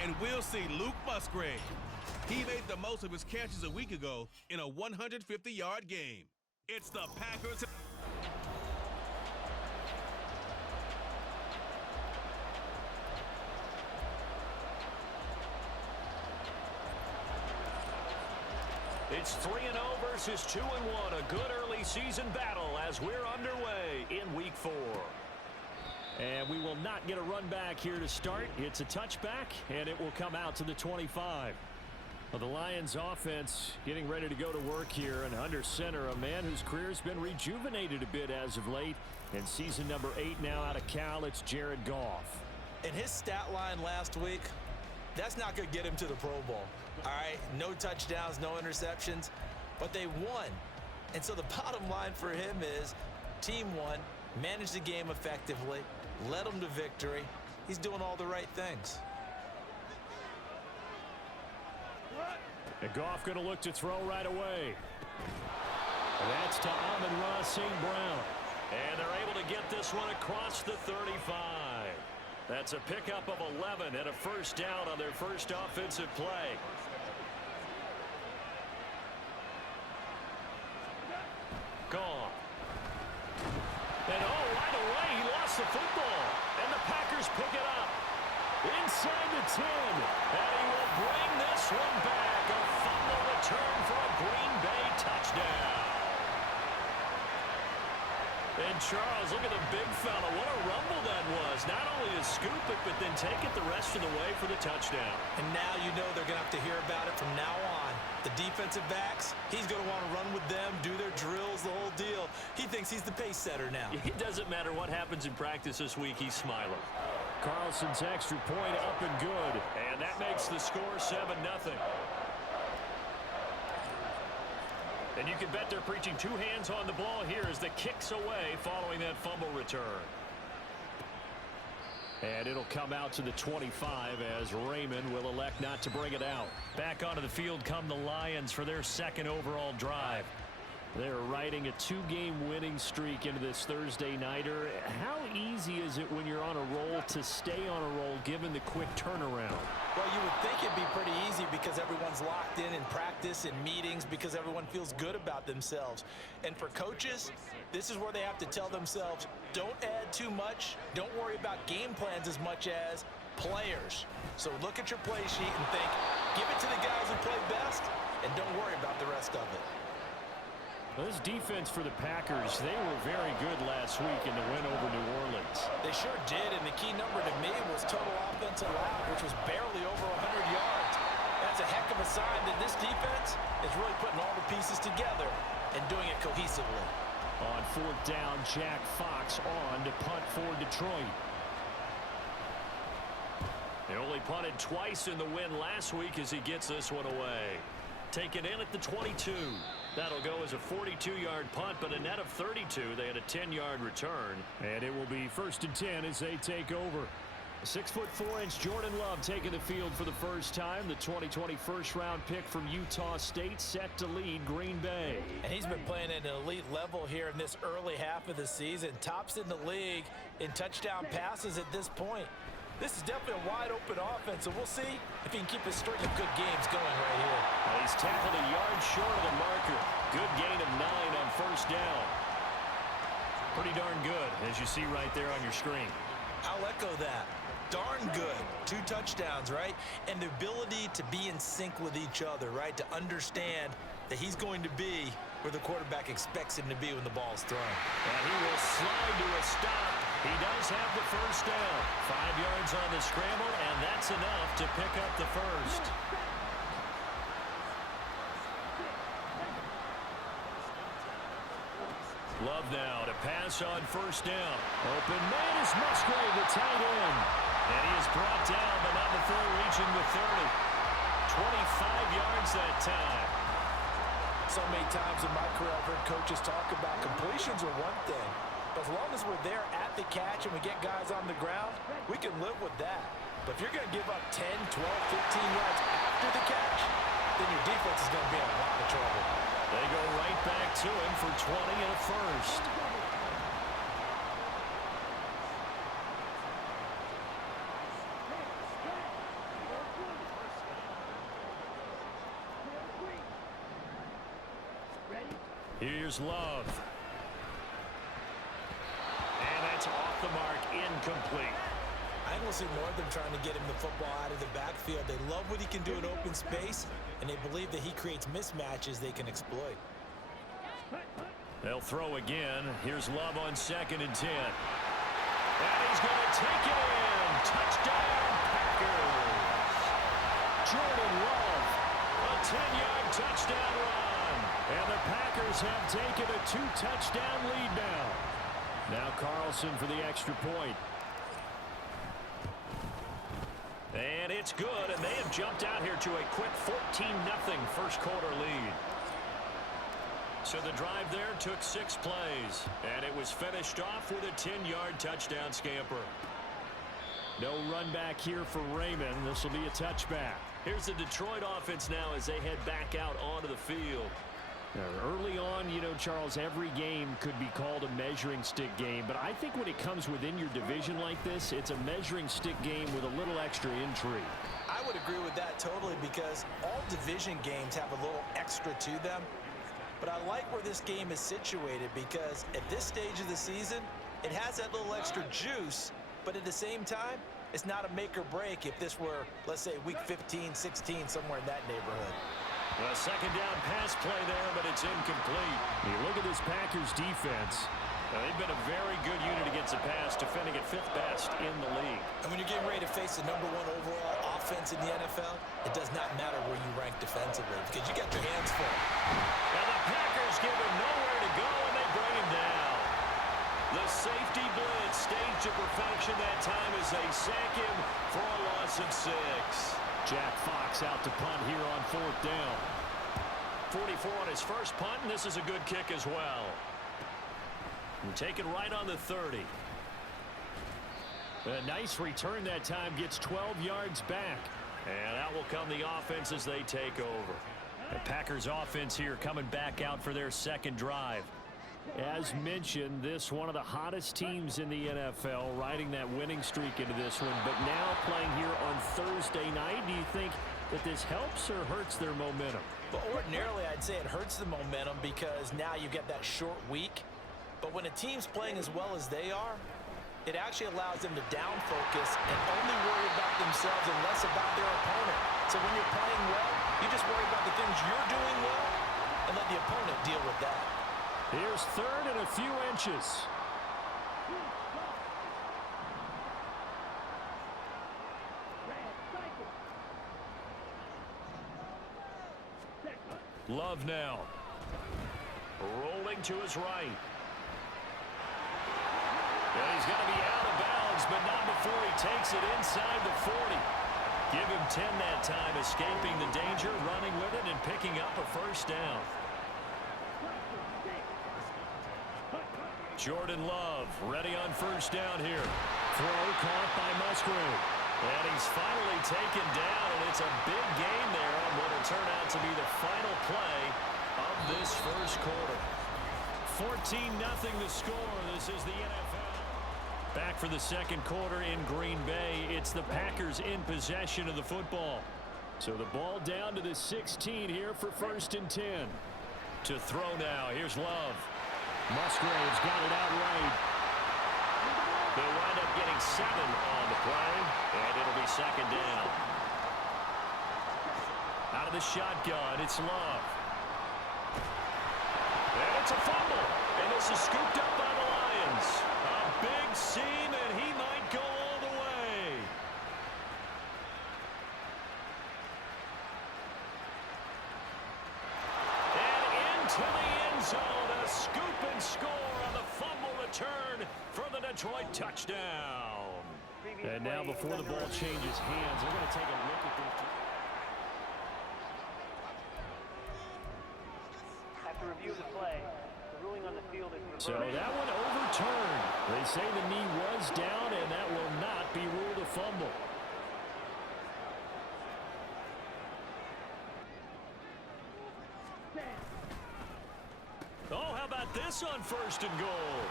and we'll see Luke Musgrave. He made the most of his catches a week ago in a 150-yard game. It's the Packers. It's 3-0 versus 2-1. A good early season battle as we're underway in Week 4. And we will not get a run back here to start. It's a touchback, and it will come out to the 25. Well, the Lions offense getting ready to go to work here, and under center, a man whose career has been rejuvenated a bit as of late. And season number 8 now out of Cal, it's Jared Goff. And his stat line last week, that's not going to get him to the Pro Bowl. All right, no touchdowns, no interceptions, but they won. And so the bottom line for him is team won, managed the game effectively, led them to victory. He's doing all the right things. And Goff going to look to throw right away. And that's to Amon-Ra St. Brown. And they're able to get this one across the 35. That's a pickup of 11 and a first down on their first offensive play. Gone. And right away, he lost the football. And the Packers pick it up. Inside the 10. And he will bring this one back. A fumble return for a Green Bay touchdown. And Charles, look at the big fella. What a rumble that was. Not only to scoop it, but then take it the rest of the way for the touchdown. And now you know they're going to have to hear about it from now on. The defensive backs, he's going to want to run with them, do their drills, the whole deal. He thinks he's the pace setter now. It doesn't matter what happens in practice this week. He's smiling. Carlson's extra point up and good. And that makes the score 7-0. And you can bet they're preaching two hands on the ball here as the kick's away following that fumble return. And it'll come out to the 25 as Raymond will elect not to bring it out. Back onto the field come the Lions for their second overall drive. They're riding a 2-game winning streak into this Thursday nighter. How easy is it when you're on a roll to stay on a roll given the quick turnaround? Well, you would think it'd be pretty easy because everyone's locked in practice and meetings because everyone feels good about themselves. And for coaches, this is where they have to tell themselves, don't add too much. Don't worry about game plans as much as players. So look at your play sheet and think, give it to the guys who play best and don't worry about the rest of it. Well, this defense for the Packers, they were very good last week in the win over New Orleans. They sure did, and the key number to me was total offense allowed, which was barely over 100 yards. That's a heck of a sign that this defense is really putting all the pieces together and doing it cohesively. On 4th down, Jack Fox on to punt for Detroit. They only punted twice in the win last week as he gets this one away. Taken in at the 22. That'll go as a 42-yard punt, but a net of 32. They had a 10-yard return. And it will be 1st and 10 as they take over. 6'4" Jordan Love taking the field for the first time. The 2020 first-round pick from Utah State set to lead Green Bay. And he's been playing at an elite level here in this early half of the season. Tops in the league in touchdown passes at this point. This is definitely a wide-open offense, so we'll see if he can keep a string of good games going right here. Well, he's tackled a yard short of the marker. Good gain of 9 on first down. Pretty darn good, as you see right there on your screen. I'll echo that. Darn good. 2 touchdowns, right? And the ability to be in sync with each other, right? To understand that he's going to be where the quarterback expects him to be when the ball's thrown. And he will slide to a stop. He does have the first down. 5 yards on the scramble, and that's enough to pick up the first. Love now to pass on first down. Open man is Musgrave, the tight end. And he is brought down, but not before reaching the 30. 25 yards that time. So many times in my career I've heard coaches talk about completions are one thing. But as long as we're there at the catch and we get guys on the ground, we can live with that. But if you're going to give up 10, 12, 15 yards after the catch, then your defense is going to be in a lot of trouble. They go right back to him for 20 and a first. Here's Love. And that's off the mark, incomplete. I think we'll see more of them trying to get him the football out of the backfield. They love what he can do in open space, and they believe that he creates mismatches they can exploit. They'll throw again. Here's Love on 2nd and 10. And he's going to take it in. Touchdown, Packers. Jordan Love, a 10-yard touchdown run. And the Packers have taken a 2-touchdown lead now. Now Carlson for the extra point. And it's good, and they have jumped out here to a quick 14-0 first quarter lead. So the drive there took 6 plays, and it was finished off with a 10-yard touchdown scamper. No run back here for Raymond. This will be a touchback. Here's the Detroit offense now as they head back out onto the field. Now, early on, you know, Charles, every game could be called a measuring stick game, but I think when it comes within your division like this, it's a measuring stick game with a little extra intrigue. I would agree with that totally, because all division games have a little extra to them. But I like where this game is situated, because at this stage of the season, it has that little extra juice, but at the same time, it's not a make or break if this were, let's say, week 15, 16, somewhere in that neighborhood. A second down pass play there, but it's incomplete. You look at this Packers defense. They've been a very good unit against the pass, defending at 5th best in the league. And when you're getting ready to face the #1 overall offense in the NFL, it does not matter where you rank defensively, because you got your hands full. Now the Packers give him nowhere to go, and they bring him down. The safety blitz staged to perfection that time as they sack him for a loss of 6. Jack Fox out to punt here on 4th down. 44 on his first punt, and this is a good kick as well. And take it right on the 30. A nice return that time, gets 12 yards back. And out will come the offense as they take over. The Packers offense here coming back out for their second drive. As mentioned, this one of the hottest teams in the NFL, riding that winning streak into this one, but now playing here on Thursday night. Do you think that this helps or hurts their momentum? But ordinarily, I'd say it hurts the momentum, because now you get that short week. But when a team's playing as well as they are, it actually allows them to down focus and only worry about themselves and less about their opponent. So when you're playing well, you just worry about the things you're doing well and let the opponent deal with that. Here's 3rd and a few inches. Love now. Rolling to his right. And he's going to be out of bounds, but not before he takes it inside the 40. Give him 10 that time, escaping the danger, running with it, and picking up a first down. Jordan Love ready on first down here. Throw caught by Musgrave. And he's finally taken down, and it's a big gain there on what will turn out to be the final play of this first quarter. 14-0 the score. This is the NFL. Back for the second quarter in Green Bay. It's the Packers in possession of the football. So the ball down to the 16 here for 1st and 10. To throw now. Here's Love. Musgrave's got it outright. They'll wind up getting 7 on the play, and it'll be second down. Out of the shotgun, it's Love. And it's a fumble, and this is scooped up by the Lions. A big seam, and he might go all the way. And into the end zone, a scoop and score on the fumble return for the Detroit touchdown. And now before the ball changes hands, they're going to take a look at this. After review of the play, the ruling on the field is reversed. So that one overturned. They say the knee was down, and that will not be ruled a fumble. Oh, how about this on 1st and goal?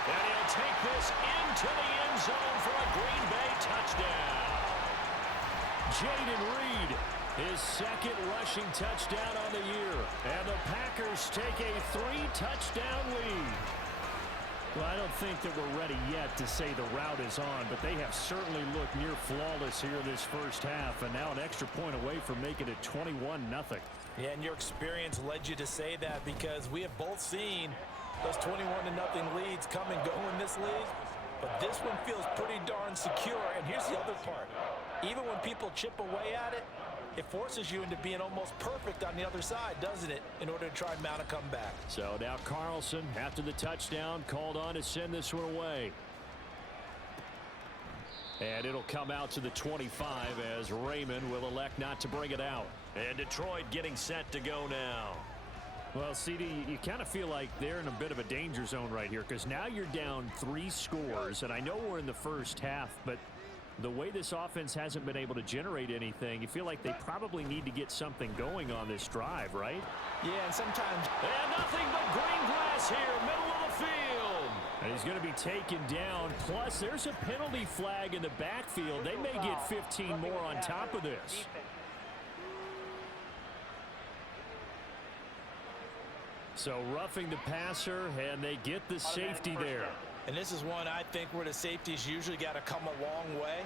And he'll take this into the end zone for a Green Bay touchdown. Jaden Reed, His second rushing touchdown on the year. And the Packers take a 3-touchdown lead. Well, I don't think that we're ready yet to say the route is on, but they have certainly looked near flawless here this first half, and now an extra point away from making it 21-0. Yeah, and your experience led you to say that because we have both seen those 21-0 leads come and go in this league. But this one feels pretty darn secure. And here's the other part. Even when people chip away at it, it forces you into being almost perfect on the other side, doesn't it, in order to try and mount a comeback. So now Carlson, after the touchdown, called on to send this one away. And it'll come out to the 25 as Raymond will elect not to bring it out. And Detroit getting set to go now. Well, CD, you kind of feel like they're in a bit of a danger zone right here because now you're down 3 scores, and I know we're in the first half, but the way this offense hasn't been able to generate anything, you feel like they probably need to get something going on this drive, right? Yeah, and sometimes... And nothing but green grass here, middle of the field. And he's going to be taken down. Plus, there's a penalty flag in the backfield. They may get 15 more on top of this. So roughing the passer, and they get the safety there. And this is one I think where the safeties usually got to come a long way.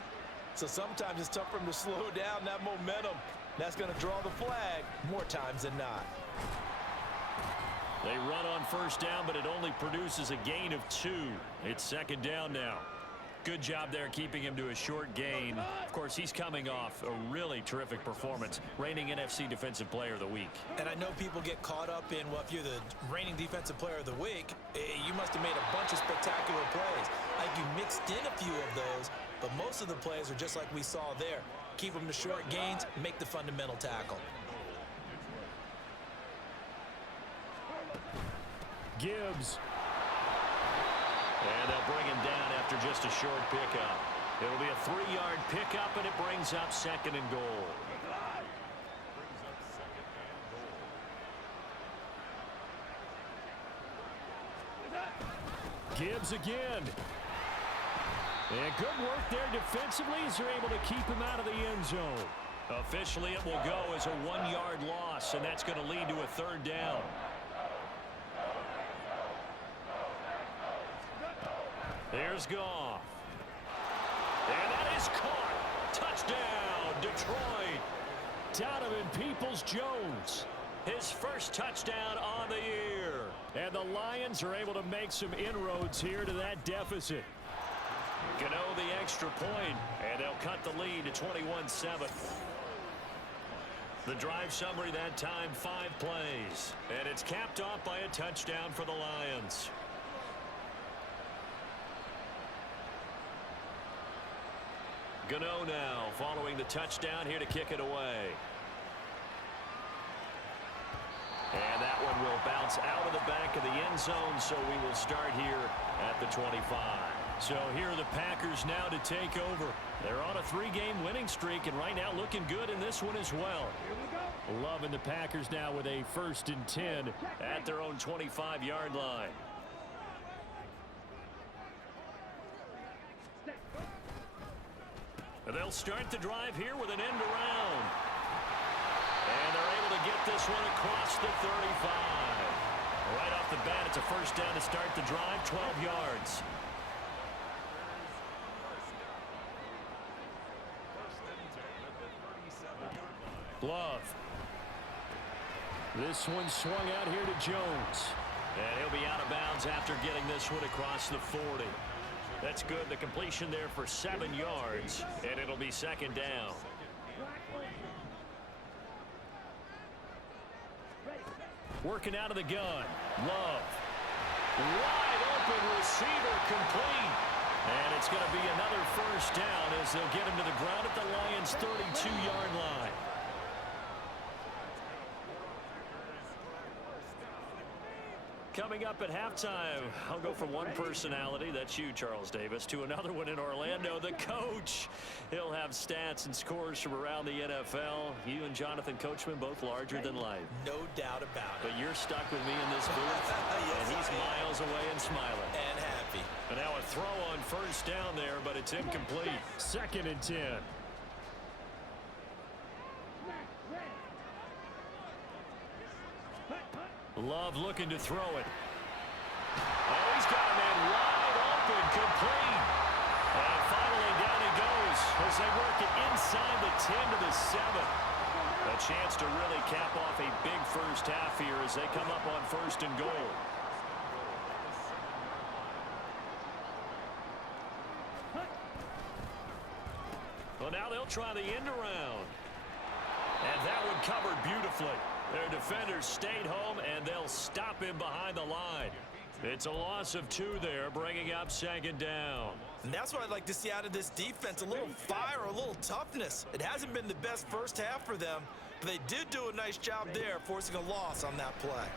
So sometimes it's tough for them to slow down that momentum. That's going to draw the flag more times than not. They run on first down, but it only produces a gain of 2. It's second down now. Good job there keeping him to a short gain. Of course, he's coming off a really terrific performance, reigning NFC Defensive Player of the Week. And I know people get caught up in, well, if you're the reigning Defensive Player of the Week, you must have made a bunch of spectacular plays. Like you mixed in a few of those, but most of the plays are just like we saw there. Keep them to short gains, make the fundamental tackle. Gibbs. And they'll bring him down after just a short pickup. It'll be a 3-yard pickup, and it brings up second and goal. Gibbs again. And good work there defensively as they're able to keep him out of the end zone. Officially, it will go as a 1-yard loss, and that's going to lead to a third down. Here's Goff. And that is caught. Touchdown, Detroit. Donovan Peoples-Jones. His first touchdown on the year. And the Lions are able to make some inroads here to that deficit. Gano the extra point, and they'll cut the lead to 21-7. The drive summary that time, 5 plays. And it's capped off by a touchdown for the Lions. Gano now following the touchdown here to kick it away. And that one will bounce out of the back of the end zone, so we will start here at the 25. So here are the Packers now to take over. They're on a 3-game winning streak, and right now looking good in this one as well. Loving the Packers now with a 1st and 10 at their own 25-yard line. They'll start the drive here with an end around. And they're able to get this one across the 35. Right off the bat, it's a first down to start the drive, 12 yards. Love. This one swung out here to Jones. And he'll be out of bounds after getting this one across the 40. That's good. The completion there for 7 yards, and it'll be second down. Working out of the gun. Love. Wide open receiver complete. And it's going to be another first down as they'll get him to the ground at the Lions' 32-yard line. Coming up at halftime, I'll go from one personality, that's you, Charles Davis, to another one in Orlando, the coach. He'll have stats and scores from around the NFL. You and Jonathan Coachman, both larger than life. No doubt about it. But you're stuck with me in this booth, yes, and he's miles away and smiling. And happy. And now a throw on first down there, but it's incomplete. 2nd and 10. Love looking to throw it. Oh, he's got a man wide open, complete. And finally down he goes as they work it inside the 10 to the 7. A chance to really cap off a big first half here as they come up on 1st and goal. Well, now they'll try the end around. And that one covered beautifully. Their defenders stayed home, and they'll stop him behind the line. It's a loss of 2 there, bringing up 2nd down. And that's what I'd like to see out of this defense, a little fire, a little toughness. It hasn't been the best first half for them, but they did do a nice job there, forcing a loss on that play.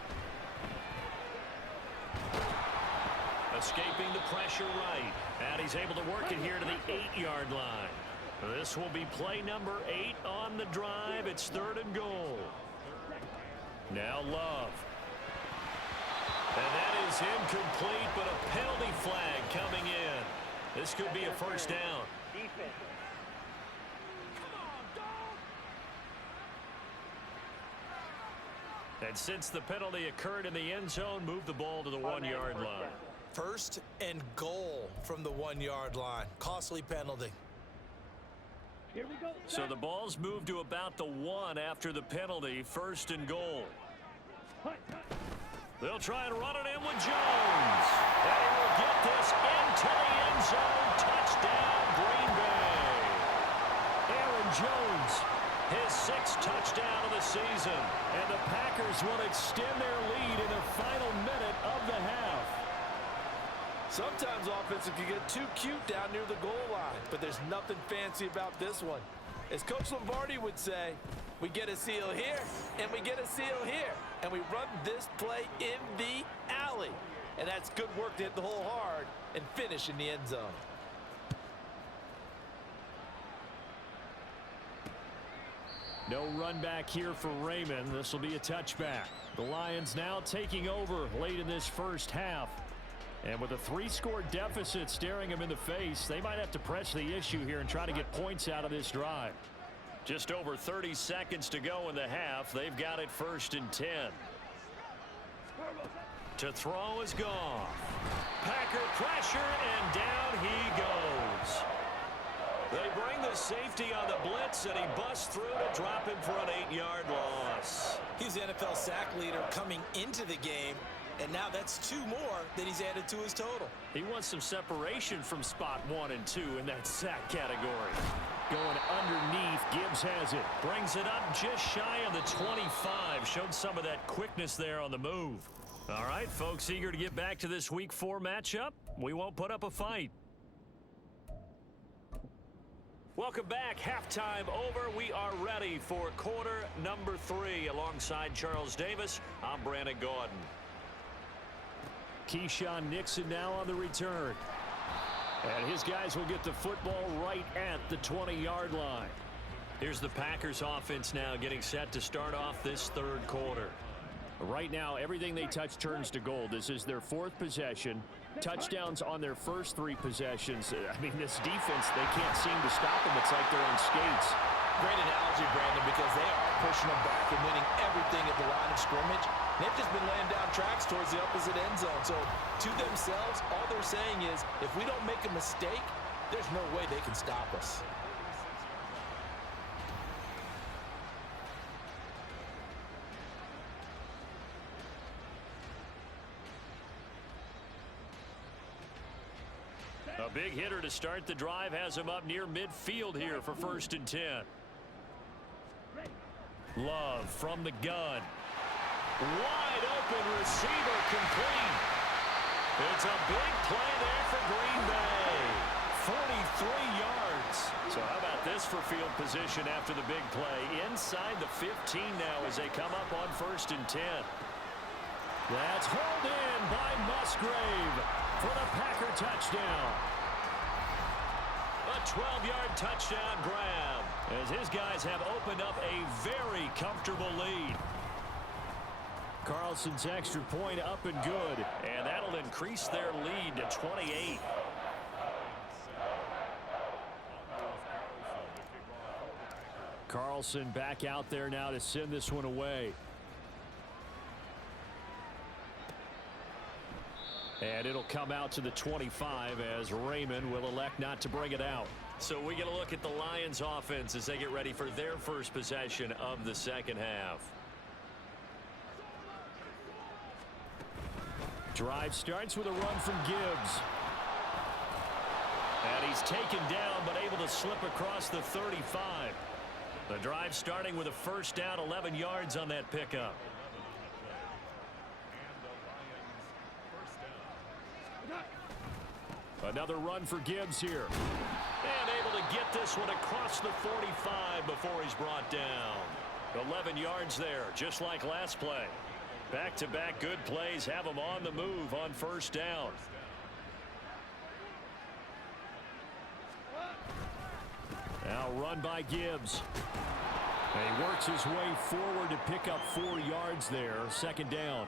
Escaping the pressure right. And he's able to work it here to the 8-yard line. This will be play number 8 on the drive. It's 3rd and goal. Now Love. And that is incomplete, but a penalty flag coming in. This could be a first down. And since the penalty occurred in the end zone, move the ball to the 1-yard line. 1st and goal from the 1-yard line. Costly penalty. Here we go. So the ball's moved to about the 1 after the penalty. 1st and goal. They'll try and run it in with Jones. And he will get this into the end zone. Touchdown, Green Bay. Aaron Jones, his 6th touchdown of the season. And the Packers will extend their lead in the final minute of the half. Sometimes offenses can get too cute down near the goal line, but there's nothing fancy about this one. As Coach Lombardi would say, we get a seal here, and we get a seal here, and we run this play in the alley. And that's good work to hit the hole hard and finish in the end zone. No run back here for Raymond. This will be a touchback. The Lions now taking over late in this first half. And with a 3-score deficit staring them in the face, they might have to press the issue here and try to get points out of this drive. Just over 30 seconds to go in the half. They've got it 1st and 10. To throw is Goff. Packer pressure, and down he goes. They bring the safety on the blitz, and he busts through to drop him for an 8-yard loss. He's the NFL sack leader coming into the game, and now that's 2 more that he's added to his total. He wants some separation from spot 1 and 2 in that sack category. Going underneath, Gibbs has it. Brings it up just shy of the 25. Showed some of that quickness there on the move. All right, folks, eager to get back to this Week 4 matchup. We won't put up a fight. Welcome back. Halftime over. We are ready for quarter number 3. Alongside Charles Davis, I'm Brandon Gaudin. Keyshawn Nixon now on the return. And his guys will get the football right at the 20-yard line. Here's the Packers offense now getting set to start off this 3rd quarter. Right now, everything they touch turns to gold. This is their 4th possession. Touchdowns on their first 3 possessions. I mean, this defense, they can't seem to stop them. It's like they're on skates. Great analogy, Brandon, because they are pushing them back and winning everything at the line of scrimmage. They've just been laying down tracks towards the opposite end zone. So, to themselves, all they're saying is, if we don't make a mistake, there's no way they can stop us. A big hitter to start the drive has him up near midfield here for 1st and 10. Love from the gun. Wide open receiver complete. It's a big play there for Green Bay. 43 yards. So how about this for field position after the big play? Inside the 15 now as they come up on 1st and 10. That's hauled in by Musgrave for the Packer touchdown. A 12-yard touchdown grab as his guys have opened up a very comfortable lead. Carlson's extra point up and good, and that'll increase their lead to 28. Carlson back out there now to send this one away. And it'll come out to the 25 as Raymond will elect not to bring it out. So we get a look at the Lions offense as they get ready for their first possession of the second half. Drive starts with a run from Gibbs. And he's taken down but able to slip across the 35. The drive starting with a first down, 11 yards on that pickup. Another run for Gibbs here. And able to get this one across the 45 before he's brought down. 11 yards there, just like last play. Back-to-back good plays have him on the move on first down. Now run by Gibbs. And he works his way forward to pick up 4 yards there. Second down.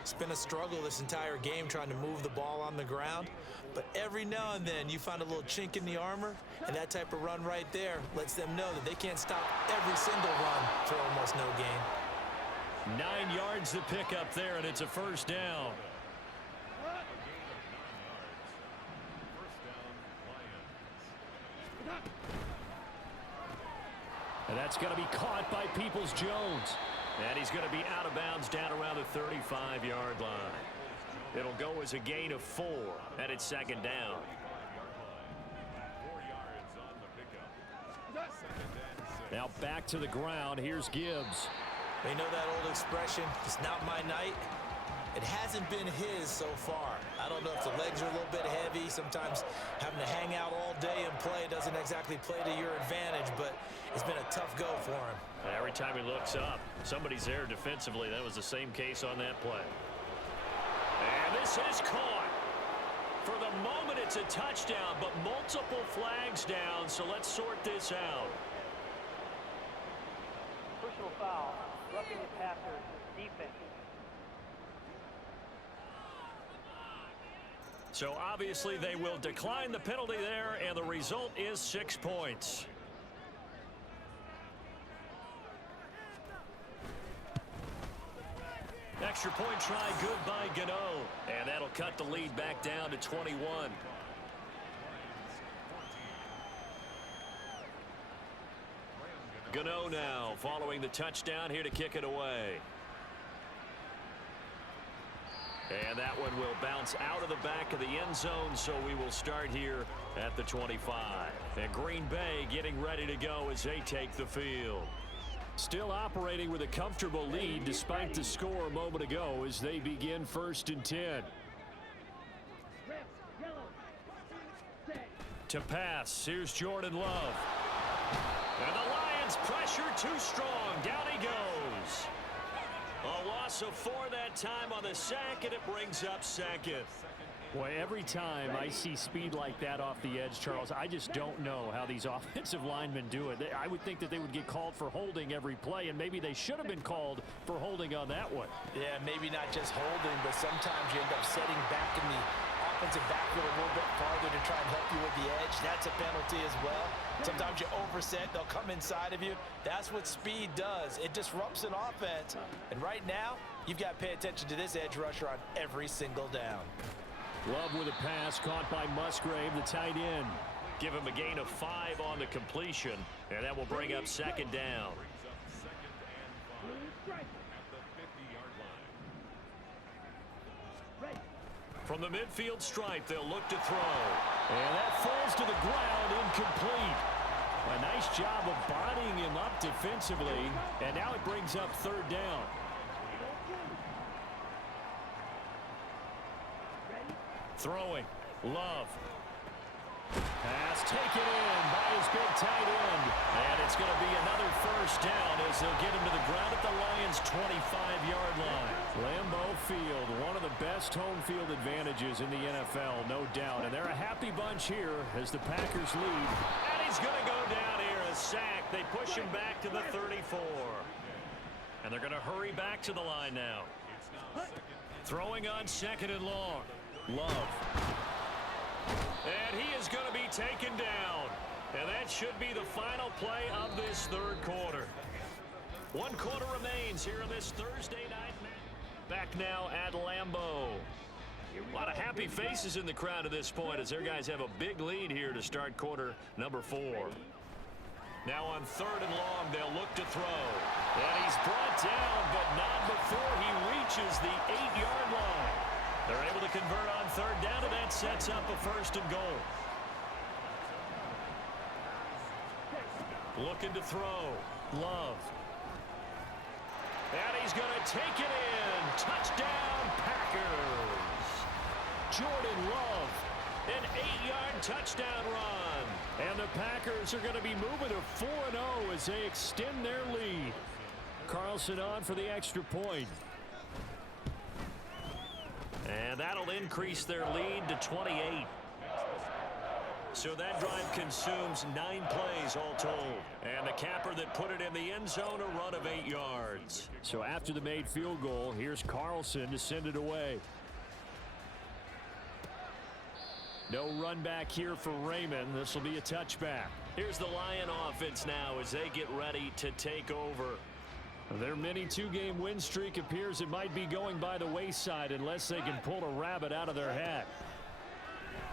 It's been a struggle this entire game trying to move the ball on the ground. But every now and then you find a little chink in the armor, and that type of run right there lets them know that they can't stop every single run for almost no gain. 9 yards to pick up there, and it's a first down. And that's going to be caught by Peoples-Jones. And he's going to be out of bounds down around the 35-yard line. It'll go as a gain of 4, and it's second down. Now back to the ground. Here's Gibbs. You know that old expression, it's not my night? It hasn't been his so far. I don't know if the legs are a little bit heavy. Sometimes having to hang out all day and play doesn't exactly play to your advantage, but it's been a tough go for him. Every time he looks up, somebody's there defensively. That was the same case on that play. And this is caught. For the moment, it's a touchdown, but multiple flags down, so let's sort this out. Personal foul, roughing the passer, defense. So obviously they will decline the penalty there, and the result is 6 points. Extra point try good by Gano, and that'll cut the lead back down to 21. Gano now following the touchdown here to kick it away. And that one will bounce out of the back of the end zone, so we will start here at the 25. And Green Bay getting ready to go as they take the field. Still operating with a comfortable lead despite the score a moment ago as they begin 1st and 10. To pass, here's Jordan Love. And the Lions pressure too strong. Down he goes. A loss of 4 that time on the sack, and it brings up second. Boy, every time I see speed like that off the edge, Charles, I just don't know how these offensive linemen do it. I would think that they would get called for holding every play, and maybe they should have been called for holding on that one. Yeah, maybe not just holding, but sometimes you end up setting back in the offensive backfield a little bit farther to try and help you with the edge. That's a penalty as well. Sometimes you overset, they'll come inside of you. That's what speed does. It disrupts an offense. And right now, you've got to pay attention to this edge rusher on every single down. Love with a pass caught by Musgrave, the tight end. Give him a gain of 5 on the completion, and that will bring up second down. From the midfield stripe, they'll look to throw. And that falls to the ground, incomplete. A nice job of bodying him up defensively, and now it brings up 3rd down. Throwing, Love. Pass taken in by his big tight end. And it's going to be another first down as they'll get him to the ground at the Lions' 25-yard line. Lambeau Field, one of the best home field advantages in the NFL, no doubt. And they're a happy bunch here as the Packers lead. And he's going to go down here, a sack. They push him back to the 34. And they're going to hurry back to the line now. Throwing on 2nd and long. Love. And he is going to be taken down. And that should be the final play of this 3rd quarter. 1 quarter remains here on this Thursday night. Back now at Lambeau. A lot of happy faces in the crowd at this point as their guys have a big lead here to start quarter number 4. Now on 3rd and long, they'll look to throw. And he's brought down, but not before he reaches the 8-yard line. They're able to convert on 3rd down, and that sets up a 1st and goal. Looking to throw. Love. And he's going to take it in. Touchdown, Packers. Jordan Love, an 8-yard touchdown run. And the Packers are going to be moving to 4-0 as they extend their lead. Carlson on for the extra point. And that'll increase their lead to 28. So that drive consumes 9 plays all told. And the capper that put it in the end zone, a run of 8 yards. So after the made field goal, here's Carlson to send it away. No run back here for Raymond. This will be a touchback. Here's the Lion offense now as they get ready to take over. Their mini 2-game win streak appears it might be going by the wayside unless they can pull a rabbit out of their hat.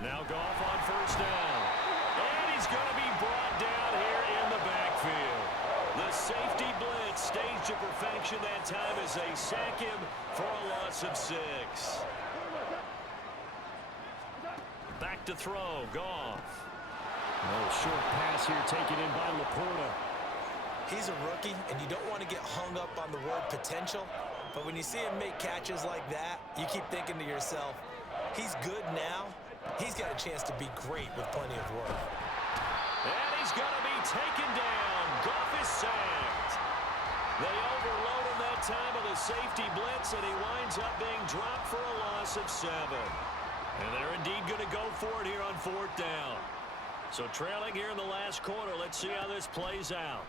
Now Goff on 1st down. And he's going to be brought down here in the backfield. The safety blitz staged to perfection that time as they sack him for a loss of 6. Back to throw, Goff. Oh, short pass here taken in by Laporta. He's a rookie, and you don't want to get hung up on the word potential. But when you see him make catches like that, you keep thinking to yourself, he's good now. He's got a chance to be great with plenty of work. And he's going to be taken down. Goff is sacked. They overload him that time with a safety blitz, and he winds up being dropped for a loss of 7. And they're indeed going to go for it here on 4th down. So trailing here in the last quarter, let's see how this plays out.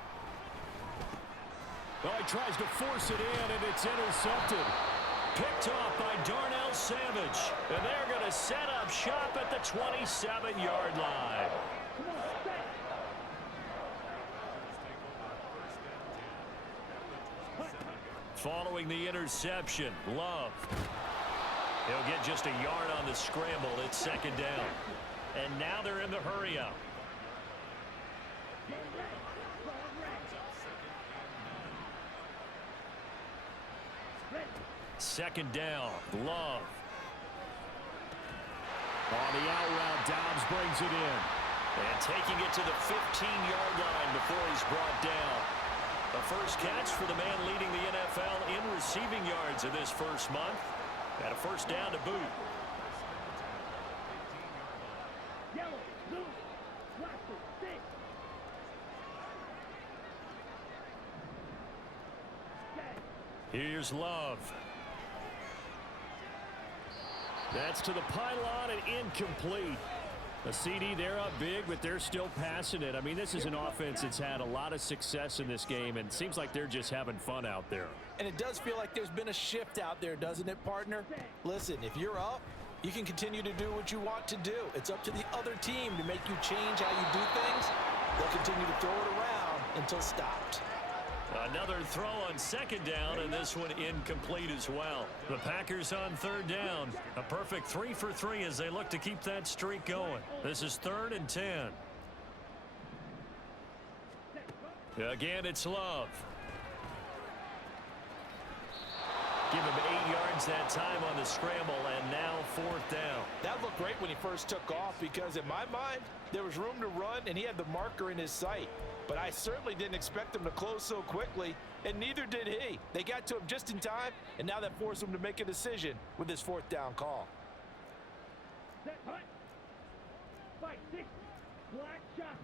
Well, he tries to force it in, and it's intercepted. Picked off by Darnell Savage. And they're going to set up shop at the 27-yard line. Following the interception, Love. He'll get just a yard on the scramble. It's 2nd down. And now they're in the hurry-up. Second down, Love. On the out route, Dobbs brings it in. And taking it to the 15-yard line before he's brought down. The first catch for the man leading the NFL in receiving yards in this first month. And a 1st down to boot. Yellow, blue, plastic, stick. Here's Love. That's to the pylon and incomplete. The CD, they're up big, but they're still passing it. I mean, this is an offense that's had a lot of success in this game, and it seems like they're just having fun out there. And it does feel like there's been a shift out there, doesn't it, partner? Listen, if you're up, you can continue to do what you want to do. It's up to the other team to make you change how you do things. They'll continue to throw it around until stopped. Another throw on 2nd down, and this one incomplete as well. The Packers on 3rd down. A perfect 3 for 3 as they look to keep that streak going. This is 3rd and 10. Again, it's Love. Give him 8 yards that time on the scramble, and now 4th down. That looked great when he first took off because in my mind, there was room to run, and he had the marker in his sight. But I certainly didn't expect him to close so quickly, and neither did he. They got to him just in time, and now that forced him to make a decision with his 4th down call. Set, hut. 5, 6, black shot.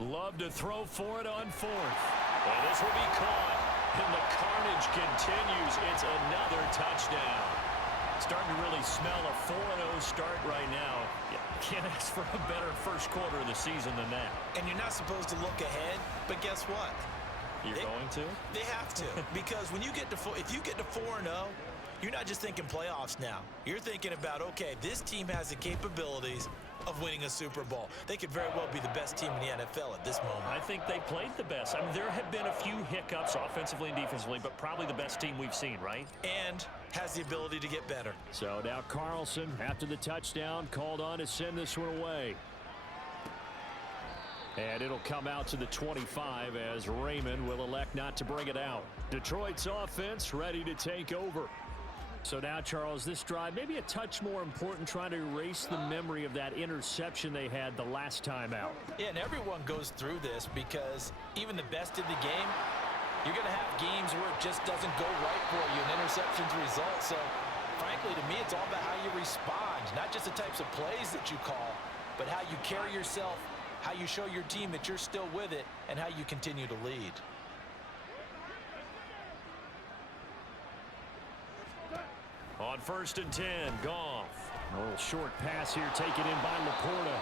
Love to throw for it on 4th. And this will be caught. And the carnage continues. It's another touchdown. Starting to really smell a 4-0 start right now. You can't ask for a better first quarter of the season than that. And you're not supposed to look ahead, but guess what? You're going to? They have to. Because when you get to if you get to 4-0, you're not just thinking playoffs now. You're thinking about, okay, this team has the capabilities of winning a Super Bowl. They could very well be the best team in the NFL at this moment. I think they played the best. I mean, there have been a few hiccups offensively and defensively, but probably the best team we've seen, right? And has the ability to get better. So now Carlson, after the touchdown, called on to send this one away. And it'll come out to the 25 as Raymond will elect not to bring it out. Detroit's offense ready to take over. So now, Charles, this drive maybe a touch more important, trying to erase the memory of that interception they had the last time out. Yeah, and everyone goes through this because even the best in the game, you're going to have games where it just doesn't go right for you and interceptions result. So, frankly, to me, it's all about how you respond, not just the types of plays that you call, but how you carry yourself, how you show your team that you're still with it, and how you continue to lead. On 1st and 10, Goff. A little short pass here taken in by Laporta.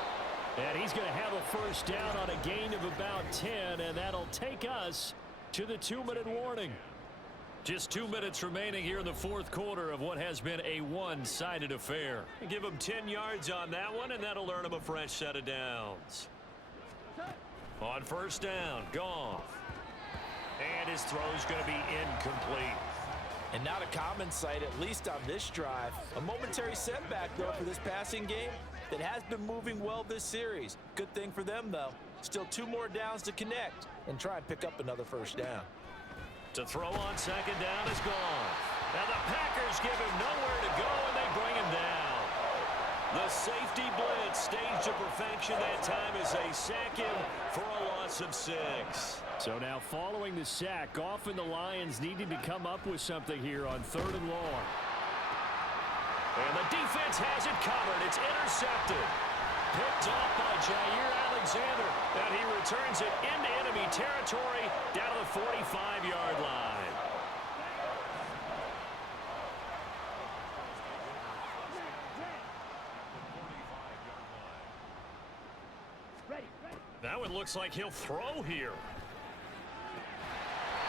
And he's going to have a first down on a gain of about 10, and that'll take us to the 2-minute warning. Just 2 minutes remaining here in the fourth quarter of what has been a one-sided affair. Give him 10 yards on that one, and that'll earn him a fresh set of downs. On 1st down, Goff. And his throw's going to be incomplete. And not a common sight, at least on this drive. A momentary setback, though, for this passing game that has been moving well this series. Good thing for them, though. Still 2 more downs to connect and try and pick up another first down. To throw on 2nd down is Goff. Now the Packers give him nowhere to go, and they bring him down. The safety blitz staged to perfection that time as they sack him for a loss of 6. So now following the sack, Goff and the Lions needed to come up with something here on 3rd and long. And the defense has it covered. It's intercepted. Picked off by Jair Alexander. And he returns it into enemy territory down to the 45-yard line. That one looks like he'll throw here.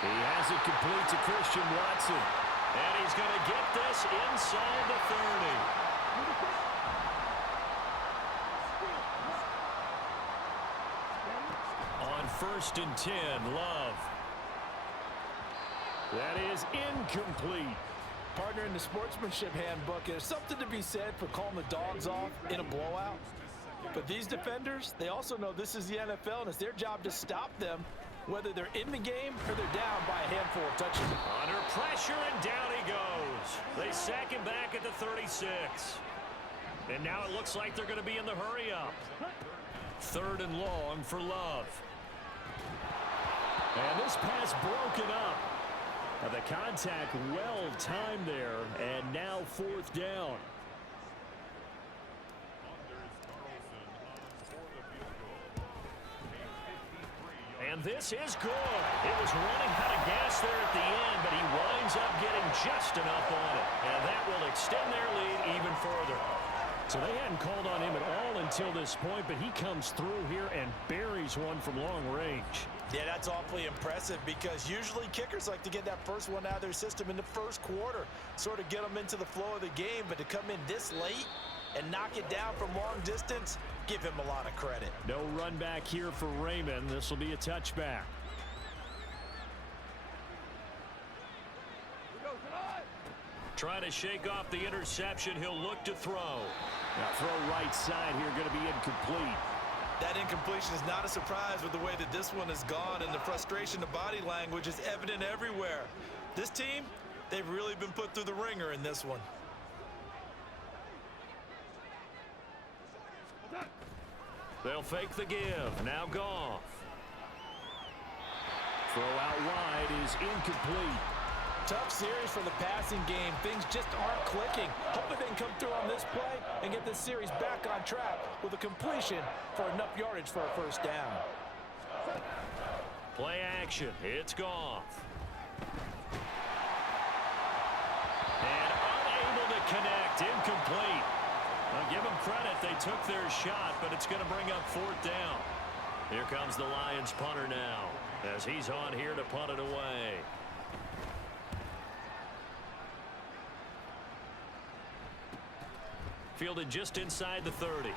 He has it complete to Christian Watson. And he's going to get this inside the 30. On 1st and 10, Love. That is incomplete. Partner, in the sportsmanship handbook, there's something to be said for calling the dogs off in a blowout. But these defenders, they also know this is the NFL, and it's their job to stop them, whether they're in the game or they're down by a handful of touchdowns. Under pressure, and down he goes. They sack him back at the 36. And now it looks like they're going to be in the hurry-up. 3rd and long for Love. And this pass broken up. Now the contact well timed there, and now 4th down. And this is good. It was running out of gas there at the end, but he winds up getting just enough on it. And that will extend their lead even further. So they hadn't called on him at all until this point, but he comes through here and buries one from long range. Yeah, that's awfully impressive because usually kickers like to get that first one out of their system in the first quarter, sort of get them into the flow of the game, but to come in this late and knock it down from long distance, give him a lot of credit. No run back here for Raymond. This will be a touchback. Trying to shake off the interception. He'll look to throw. Now throw right side here, going to be incomplete. That incompletion is not a surprise with the way that this one has gone, and the frustration, the body language is evident everywhere. This team, they've really been put through the ringer in this one. They'll fake the give. Now Goff. Throw out wide is incomplete. Tough series for the passing game. Things just aren't clicking. Hoping they can come through on this play and get this series back on track with a completion for enough yardage for a first down. Play action. It's Goff. And unable to connect. Incomplete. Now give them credit. They took their shot, but it's going to bring up 4th down. Here comes the Lions punter now as he's on here to punt it away. Fielded just inside the 30.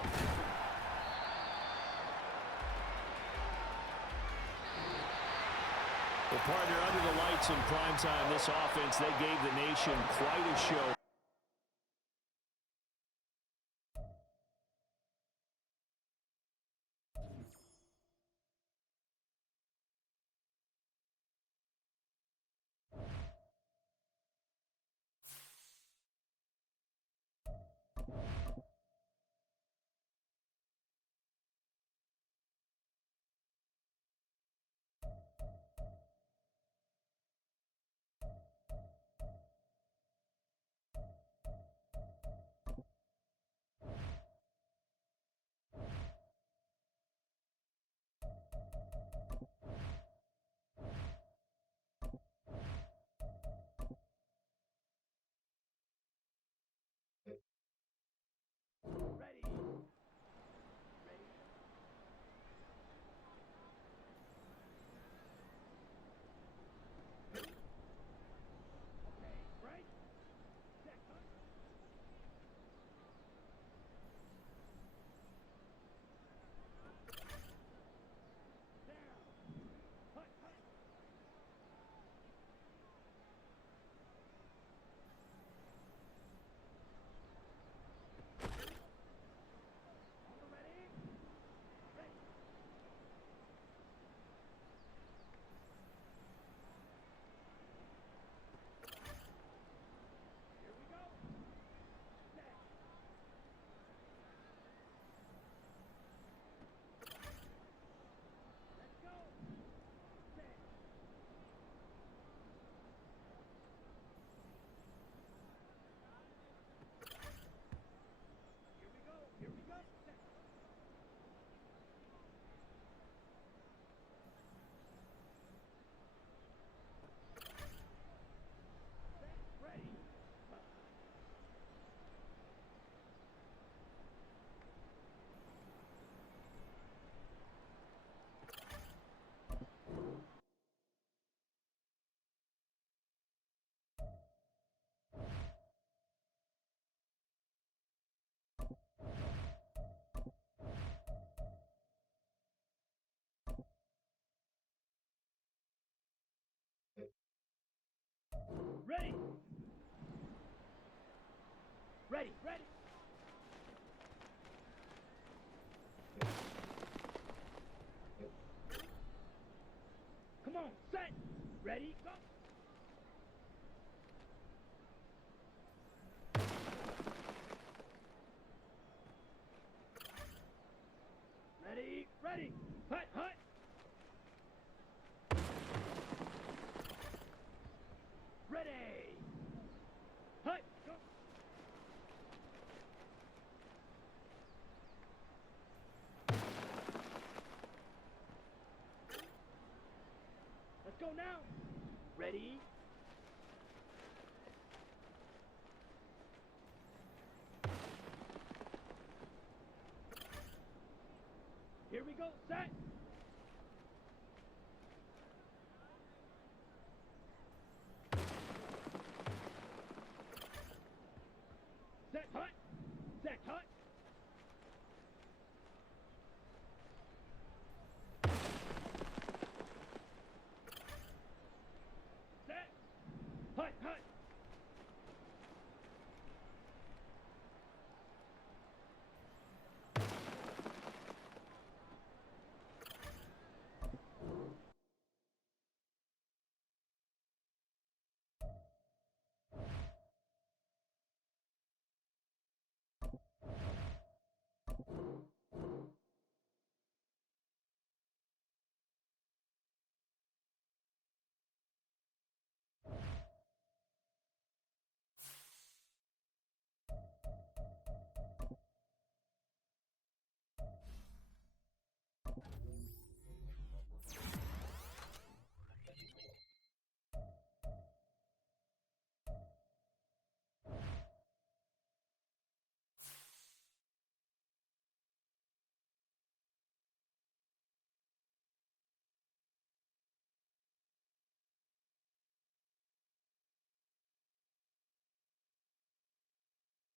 Well, partner, under the lights in primetime, this offense, they gave the nation quite a show. Ready. Ready. Okay, right. Set, cut. Down. Cut, cut. All ready? Ready. Here we go. Set. Let's go. Set. Here we go. Here we go. Set. Set. Ready. Ready. Ready. Ready. Come on. Set. Ready. Go. Ready. Ready. Hut. Hut. Ready. Hut. Go. Let's go now. Ready. Here we go. Set.